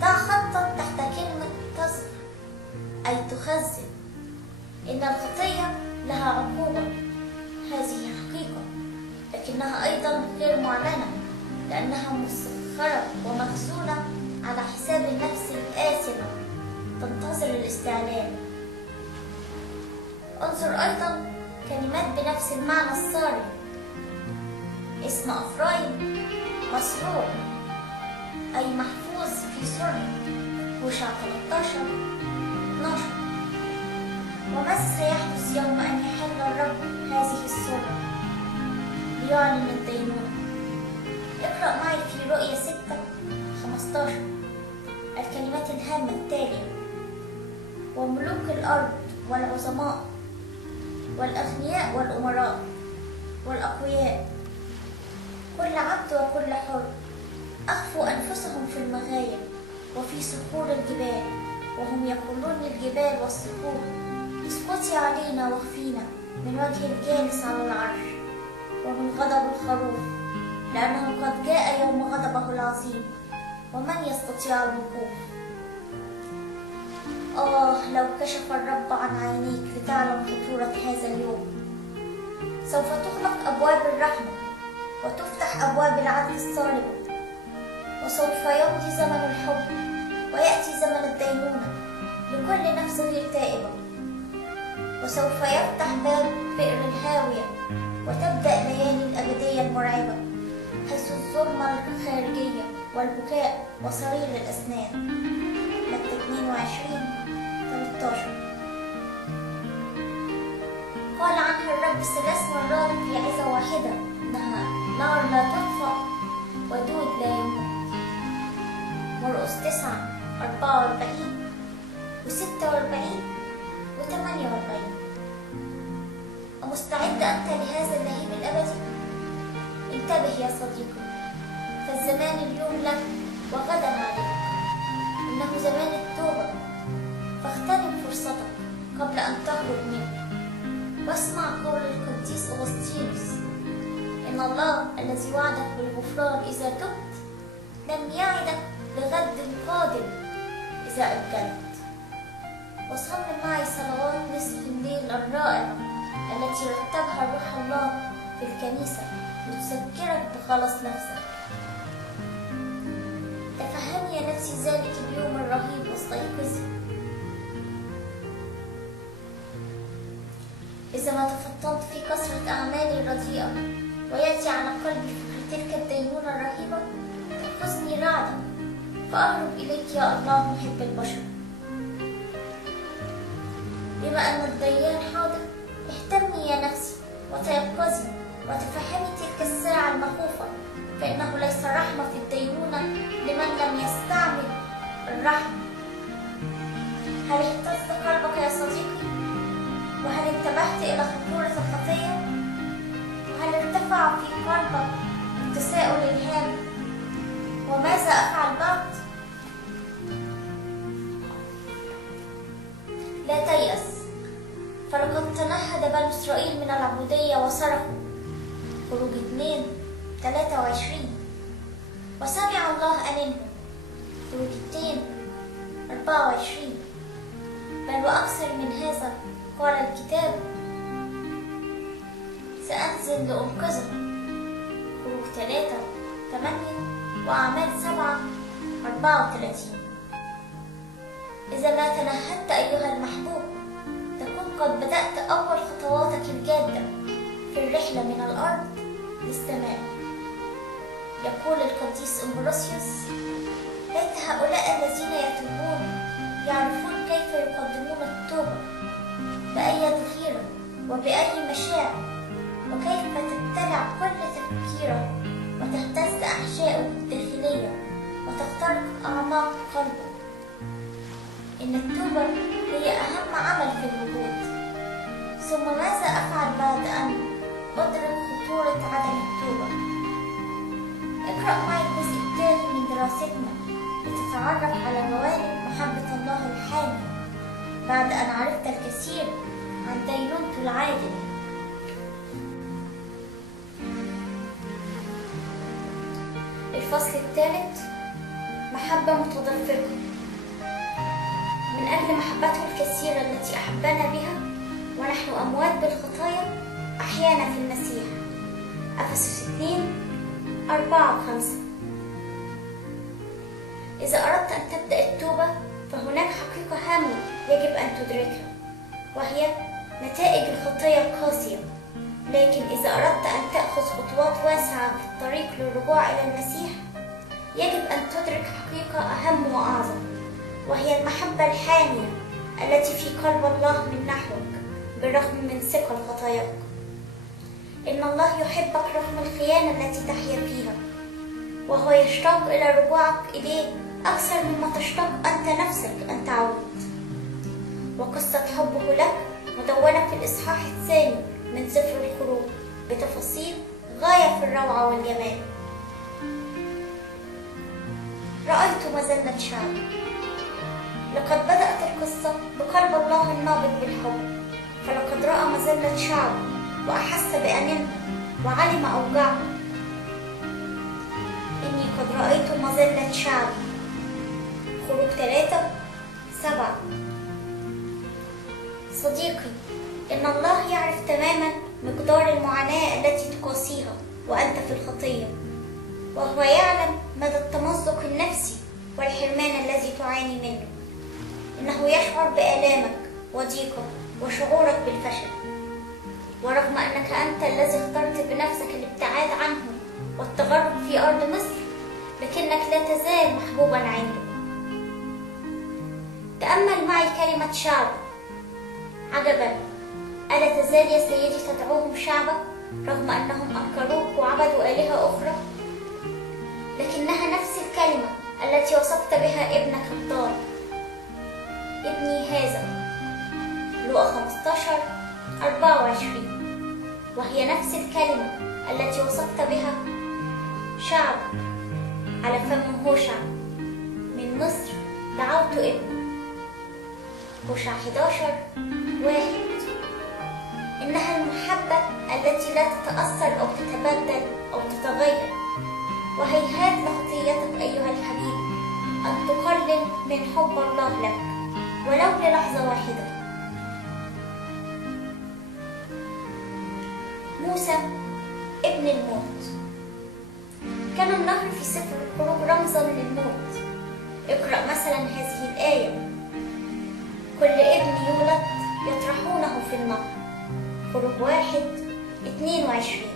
ضع خطا تحت كلمة تسخر أي تخزن. إن الخطية لها عقوبة، هذه حقيقة، لكنها أيضا غير معلنة لأنها مسخرة ومخزونة على حساب النفس الآثمة تنتظر الاستعلان. انظر أيضا كلمات بنفس المعنى الصارم. اسم أفرايم مسرور أي محفوظ في سر، هوشع 13:12. وماذا سيحدث يوم أن يحل الرب هذه السورة ليعلن الدينونة؟ اقرأ معي في رؤيا 6:15 الكلمات الهامة التالية: وملوك الأرض والعظماء والأغنياء والأمراء والأقوياء، كل عبد وكل حر، أخفوا أنفسهم في المغاير وفي صخور الجبال، وهم يقولون للجبال والصخور: اسقطي علينا واخفينا من وجه الجالس على العرش ومن غضب الخروف، لأنه قد جاء يوم غضبه العظيم، ومن يستطيع الوقوف؟ لو كشف الرب عن عينيك لتعلم خطورة هذا اليوم. سوف تغلق أبواب الرحمة وتفتح أبواب العدل الصارمة، وسوف يمضي زمن الحب ويأتي زمن الدينونة لكل نفس غير تائبة، وسوف يفتح باب بئر الهاوية وتبدأ ليالي الأبدية المرعبة، حيث الظلمة الخارجية والبكاء وصرير الأسنان. متى 22:13. قال عنها الرب 3 مرات في عظة واحدة إنها نار لا تطفأ ودود لا يموت. مرقس 9:44 و46 و48. أمستعد أنت لهذا اللهيب الأبدي؟ انتبه يا صديقي، فالزمان اليوم لك وغدا عليك. إنه زمان التوبة، فاغتنم فرصتك قبل أن تهرب منه. واسمع قول القديس أغسطينوس: إن الله الذي وعدك بالغفران إذا تبت لم يعدك لغد قادم إذا أجلت. وصلي معي صلوات نصف الليل الرائعة التي رتبها روح الله في الكنيسة لتذكرك بخلاص نفسك. تفهمي يا نفسي ذلك اليوم الرهيب واستيقظي. إذا ما تفطنت في كثرة أعمالي الرديئة ويأتي على قلبي فكر تلك الدينونة الرهيبة، تأخذني رعدا فأهرب إليك يا الله محب البشر. بما أن الديان حاضر، اهتمي يا نفسي وتيقظي، وتفهمي تلك الساعة المخوفة، فإنه ليس رحمة في الدينونة لمن لم يستعمل الرحمة. هل اهتز قلبك يا صديقي؟ وهل انتبهت إلى خطورة الخطية؟ وهل ارتفع في قلبك التساؤل الهام: وماذا أفعل بعد؟ لا تيأس، فلقد تنهد بنو إسرائيل من العبودية وصرخوا. خروج 2:23. وسمع الله أنينهم. خروج 2:24. بل وأكثر من هذا قال الكتاب: سأنزل لأنقذهم. خروج 3:8 وأعمال 7:34. إذا ما تنهدت أيها المحبوب، تكون قد بدأت أول خطواتك الجادة في الرحلة من الأرض للسماء. يقول القديس أمبروسيوس: ليت هؤلاء الذين يتوبون يعرفون كيف يقدمون التوبة، بأي غيرة وبأي مشاعر، وكيف تبتلع كل تفكيره وتهتز أحشائه الداخلية وتخترق أعماق قلبه. إن التوبة هي أهم عمل في الوجود. ثم ماذا أفعل بعد أن أدرك خطورة عدم التوبة؟ اقرأ معي الجزء الثاني من دراستنا لتتعرف على جوانب محبة الله الحامية بعد أن عرفت الكثير عن دينونته العادلة. الفصل الثالث: محبة متدفقة. من أجل محبته الكثيرة التي أحبنا بها ونحن أموات بالخطايا أحيانا في المسيح. أفسس 2:4-5. إذا أردت أن تبدأ التوبة فهناك حقيقة هامة يجب أن تدركها، وهي نتائج الخطايا القاسية. لكن إذا أردت أن تأخذ خطوات واسعة في الطريق للرجوع إلى المسيح، يجب أن تدرك حقيقة أهم وأعظم، وهي المحبة الحامية التي في قلب الله من نحوك بالرغم من ثقل خطاياك. إن الله يحبك رغم الخيانة التي تحيا فيها، وهو يشتاق إلى رجوعك إليه أكثر مما تشتاق أنت نفسك أن تعود. وقصة حبه لك مدونة في الإصحاح 2 من سفر الخروج بتفاصيل غاية في الروعة والجمال. رأيت مذلة شعب. لقد بدأت القصة بقلب الله النابض بالحب، فلقد رأى مذلة شعب وأحس بأنهم وعلم أوجاعه. إني قد رأيت مذلة شعب. خروج 3:7. صديقي، إن الله يعرف تماما مقدار المعاناة التي تقاسيها وأنت في الخطية، وهو يعلم مدى التمزق النفسي والحرمان الذي تعاني منه. إنه يشعر بآلامك وضيقك وشعورك بالفشل، ورغم أنك أنت الذي اخترت بنفسك الابتعاد عنه والتغرب في أرض مصر، لكنك لا تزال محبوبا عنده. تأمل معي كلمة شعب. عجبا، ألا تزال يا سيدي تدعوهم شعبا رغم أنهم أنكروك وعبدوا آلهة أخرى؟ لكنها نفس الكلمة التي وصفت بها ابنك الضال: ابني هذا. لوقا 15:24. وهي نفس الكلمة التي وصفت بها شعب على فم هوشع: من مصر دعوت ابني. هوشع 11:1. إنها المحبة التي لا تتأثر أو تتبدل أو تتغير. وهيهات لخطيتك أيها الحبيب أن تقلل من حب الله لك ولو للحظة واحدة. موسى ابن الموت. كان النهر في سفر الخروج رمزا للموت. اقرأ مثلا هذه الآية: كل ابن يولد يطرحونه في النهر. خروج 1:22.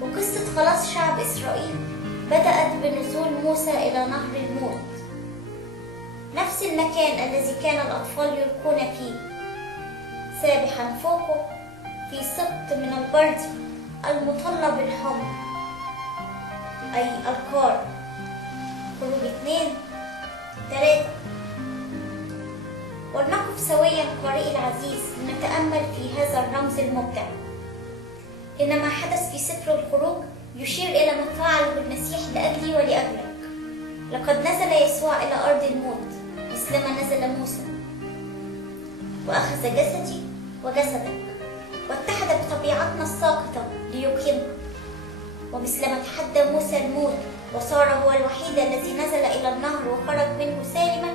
وقصة خلاص شعب إسرائيل بدأت بنزول موسى إلى نهر الموت، نفس المكان الذي كان الأطفال يلقون فيه، سابحا فوقه في سبط من البرد المطلة بالحمر أي القار. خروج 2 3. ولنقف سويا قارئي العزيز لنتأمل في هذا الرمز المبدع. إن ما حدث في سفر الخروج يشير إلى ما فعله المسيح لأجلي ولأجلك. لقد نزل يسوع إلى أرض الموت مثلما نزل موسى، وأخذ جسدي وجسدك واتحد بطبيعتنا الساقطة ليقيمها. ومثلما تحدى موسى الموت وصار هو الوحيد الذي نزل إلى النهر وخرج منه سالما،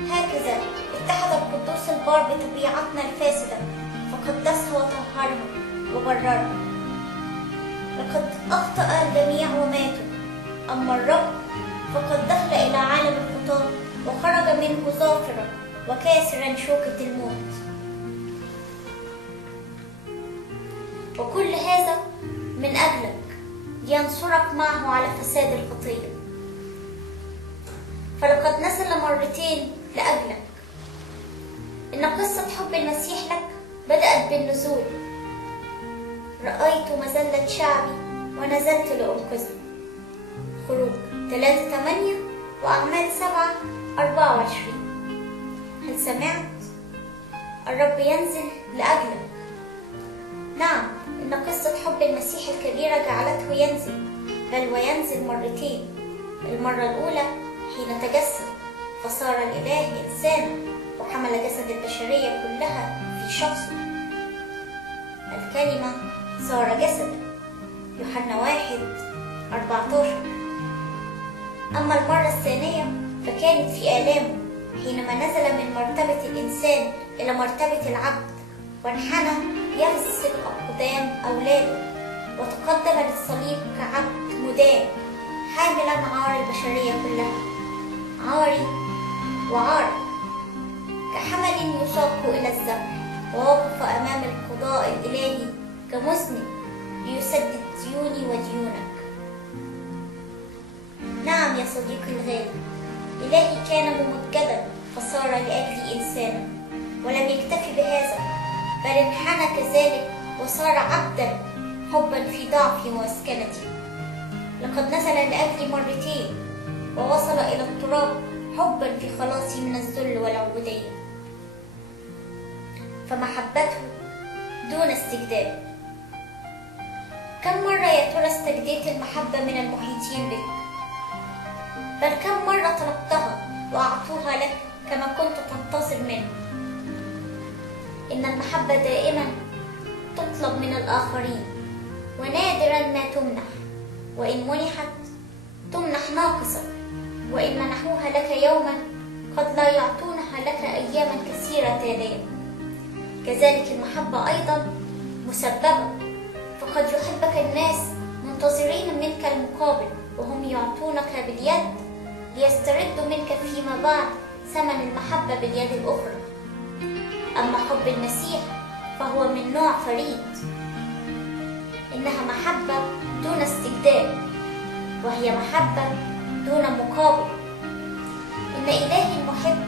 هكذا اتحد القدوس البار بطبيعتنا الفاسدة فقدسها وطهرها وبررها. لقد أخطأ الجميع وماتوا، أما الرب فقد دخل إلى عالم الخطاة وخرج منه ظافرا وكاسرا شوكة الموت. وكل هذا من أجلك لينصرك معه على فساد الخطية. فلقد نزل مرتين لأجلك. إن قصة حب المسيح لك بدأت بالنزول. رأيت مذلة شعبي ونزلت لأنقذه. خروج 3:8 وأعمال 7:24. هل سمعت؟ الرب ينزل لأجلك. نعم، إن قصة حب المسيح الكبيرة جعلته ينزل، بل وينزل مرتين. المرة الأولى حين تجسد فصار الإله إنسانا وحمل جسد البشرية كلها في شخصه. الكلمة صار جسدا، يوحنا 1:14. أما المرة الثانية فكانت في آلامه حينما نزل من مرتبة الإنسان إلى مرتبة العبد وانحنى يغسل أقدام أولاده وتقدم للصليب كعبد مدان حاملا عار البشرية كلها، عاري وعارك، كحمل يساق إلى الذبح، ووقف أمام القضاء الإلهي كمذنب ليسدد ديوني وديونك. نعم يا صديقي الغالي، إلهي كان ممجدا فصار لأجلي إنسانا، ولم يكتفي بهذا بل انحنى كذلك وصار عبدا حبا في ضعفي ومسكنتي. لقد نزل لأجلي مرتين ووصل إلى التراب حبا في خلاصي من الذل والعبودية. فمحبته دون استجداب. كم مرة يا ترى استجديت المحبة من المحيطين بك؟ بل كم مرة طلبتها وأعطوها لك كما كنت تنتظر منه؟ إن المحبة دائما تطلب من الآخرين ونادرا ما تمنح، وإن منحت تمنح ناقصة، وإن منحوها لك يوما قد لا يعطونها لك أياما كثيرة تالية. كذلك المحبة أيضا مسببة، فقد يحبك الناس منتظرين منك المقابل وهم يعطونك باليد ليستردوا منك فيما بعد ثمن المحبة باليد الأخرى. أما حب المسيح فهو من نوع فريد، إنها محبة دون استجداب، وهي محبة دون مقابل. إن إلهي المحب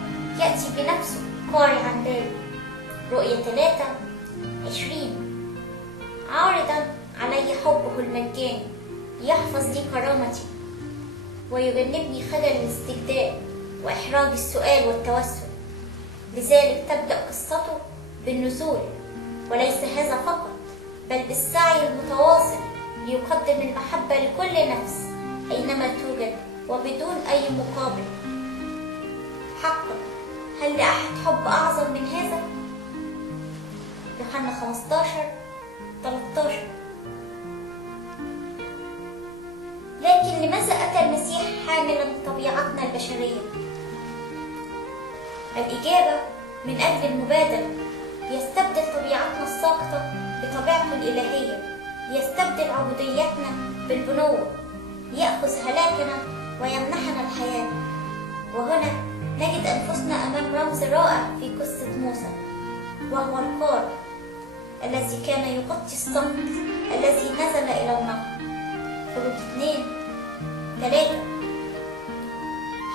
يأتي بنفسه قارعا بالي. رؤية 3:20. عارضا علي حبه المجاني ليحفظ لي كرامتي ويجنبني خجل الاستجداب وإحراج السؤال والتوسل. لذلك تبدأ قصته بالنزول، وليس هذا فقط بل بالسعي المتواصل ليقدم المحبة لكل نفس أينما توجد وبدون أي مقابل. حقا هل لأحد حب أعظم من هذا؟ يوحنا 15:13. لكن لماذا أتى المسيح حاملا طبيعتنا البشرية؟ الإجابة من أجل المبادلة، ليستبدل طبيعتنا الساقطة بطبيعته الإلهية، ليستبدل عبوديتنا بالبنوة، ليأخذ هلاكنا ويمنحنا الحياة. وهنا نجد أنفسنا أمام رمز رائع في قصة موسى، وهو القار الذي كان يغطي الصمت الذي نزل إلى النهر. خروج 2:3.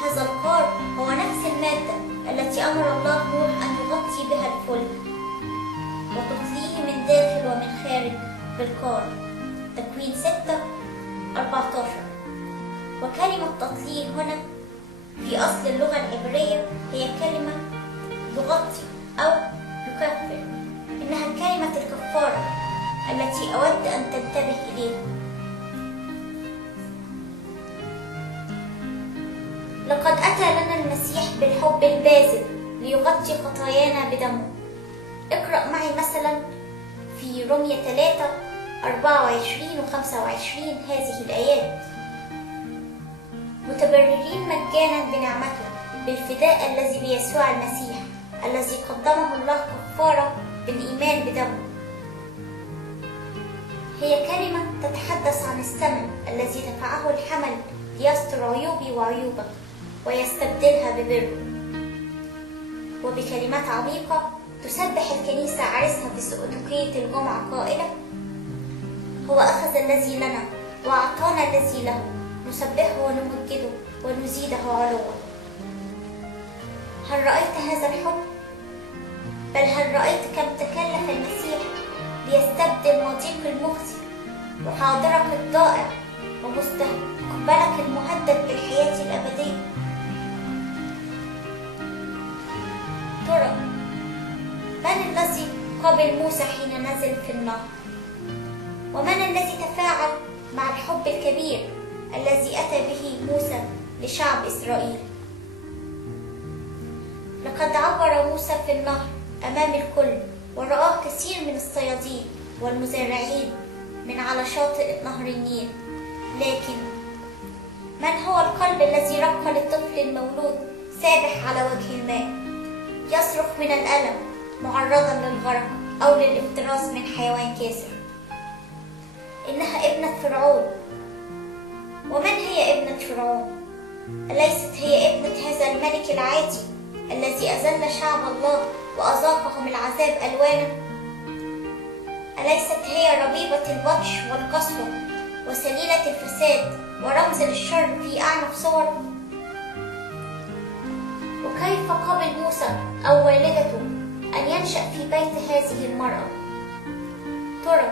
هذا القار هو نفس المادة التي أمر الله نوح أن يغطي بها الفلك وتطليه من داخل ومن خارج بالقار. تكوين 6:14. وكلمة تطليل هنا في أصل اللغة العبرية هي كلمة يغطي أو يكفر، إنها كلمة الكفارة التي أود أن تنتبه إليها. لقد أتى لنا المسيح بالحب الباذل ليغطي خطايانا بدمه. اقرأ معي مثلا في رمية 3:24 و25 هذه الآيات: متبررين مجانا بنعمته بالفداء الذي بيسوع المسيح الذي قدمه الله كفارة بالإيمان بدمه. هي كلمة تتحدث عن الثمن الذي دفعه الحمل ليستر عيوبي وعيوبك ويستبدلها ببره. وبكلمات عميقة تسبح الكنيسة عرسها في سؤدقية الجمعة قائلة: هو أخذ الذي لنا وأعطانا الذي له، نسبحه ونمجده ونزيده علوا. هل رأيت هذا الحب؟ بل هل رأيت كم تكلف المسيح ليستبدل ماضيك المخزي وحاضرك الضائع ومستقبلك المهدد بالحياة الأبدية؟ ترى من الذي قابل موسى حين نزل في النهر؟ ومن الذي تفاعل مع الحب الكبير الذي أتى به موسى لشعب إسرائيل؟ لقد عبر موسى في النهر أمام الكل ورآه كثير من الصيادين والمزارعين من على شاطئ نهر النيل، لكن من هو القلب الذي رق للطفل المولود سابح على وجه الماء يصرخ من الألم معرضا للغرق أو للافتراس من حيوان كاسر؟ إنها ابنة فرعون. ومن هي ابنة فرعون؟ أليست هي ابنة هذا الملك العاتي الذي أذل شعب الله وأذاقهم العذاب ألوانا؟ أليست هي ربيبة البطش والقسوة وسليلة الفساد ورمز للشر في أعنف صوره؟ وكيف قبل موسى أو والدته أن ينشأ في بيت هذه المرأة؟ ترى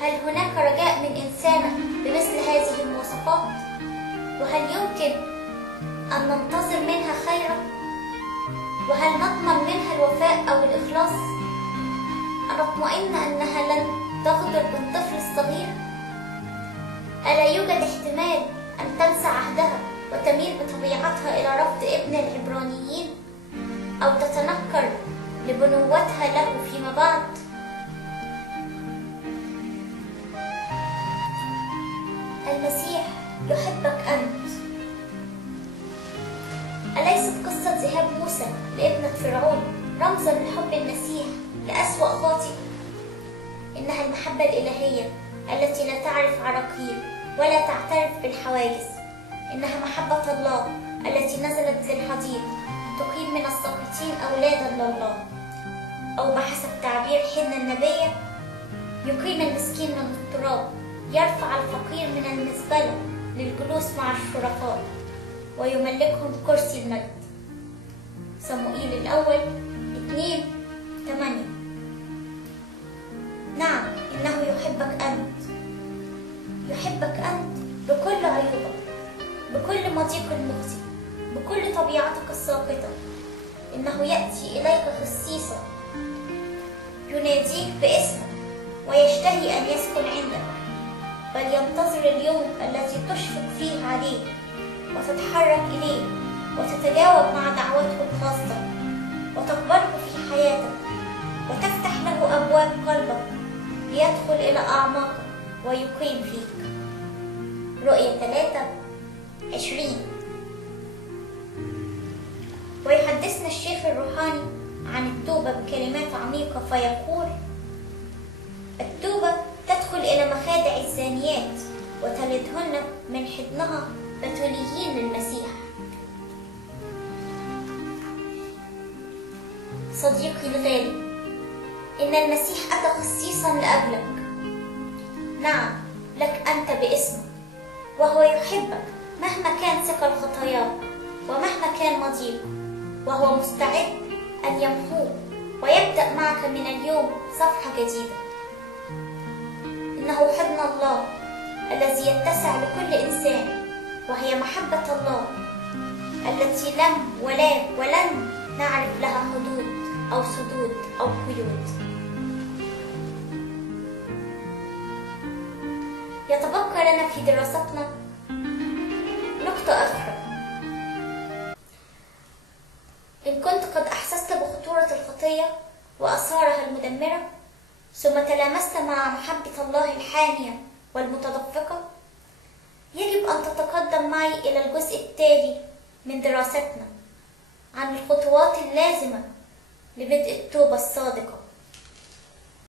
هل هناك رجاء من إنسانة بمثل هذه المواصفات؟ وهل يمكن أن ننتظر منها خيرا؟ وهل نضمن منها الوفاء أو الإخلاص؟ أنا أطمئن أنها لن تغدر بالطفل الصغير. ألا يوجد احتمال أن تنسى عهدها وتميل بطبيعتها إلى رفض ابن العبرانيين أو تتنكر لبنوتها له فيما بعد؟ المسيح يحبك أنت. أليست قصة ذهاب موسى لابنة فرعون رمزا لحب المسيح لأسوأ خاطئ؟ إنها المحبة الإلهية التي لا تعرف عراقيل ولا تعترف بالحواجز. إنها محبة الله التي نزلت للحضيض تقيم من الساقطين أولادا لله، أو بحسب تعبير حنة النبية: يقيم المسكين من التراب، يرفع الفقير من المزبلة للجلوس مع الشرفاء، ويملكهم كرسي المجد. صموئيل الأول 2:8. نعم، إنه يحبك أنت. يحبك أنت بكل عيوبك، بكل مضيق المخزي، بكل طبيعتك الساقطة. إنه يأتي إليك خصيصا، يناديك باسمك ويشتهي أن يسكن عندك، بل ينتظر اليوم الذي تشفق فيه عليه وتتحرك إليه وتتجاوب مع دعوته الخاصة وتقبله في حياتك وتفتح له أبواب قلبك ليدخل إلى أعماقك ويقيم فيك. رؤية 3:20. ويحدثنا الشيخ الروحاني عن التوبة بكلمات عميقة فيقول: التوبة تدخل إلى مخادع الزانيات وتلدهن من حضنها بتوليين للمسيح. صديقي الغالي، إن المسيح أتى خصيصا لأجلك. نعم، لك أنت باسمك، وهو يحبك مهما كان ثقل خطاياك ومهما كان مضيق، وهو مستعد أن يمحوك ويبدأ معك من اليوم صفحة جديدة. إنه حضن الله الذي يتسع لكل إنسان، وهي محبة الله التي لم ولا ولن نعرف لها حدود أو سدود أو قيود. يتبقى لنا في دراستنا نقطة أخرى. إن كنت قد أحسست بخطورة الخطية وآثارها المدمرة، ثم تلامست مع محبة الله الحانية والمتدفقة، يجب أن تتقدم معي إلى الجزء التالي من دراستنا عن الخطوات اللازمة لبدء التوبة الصادقة.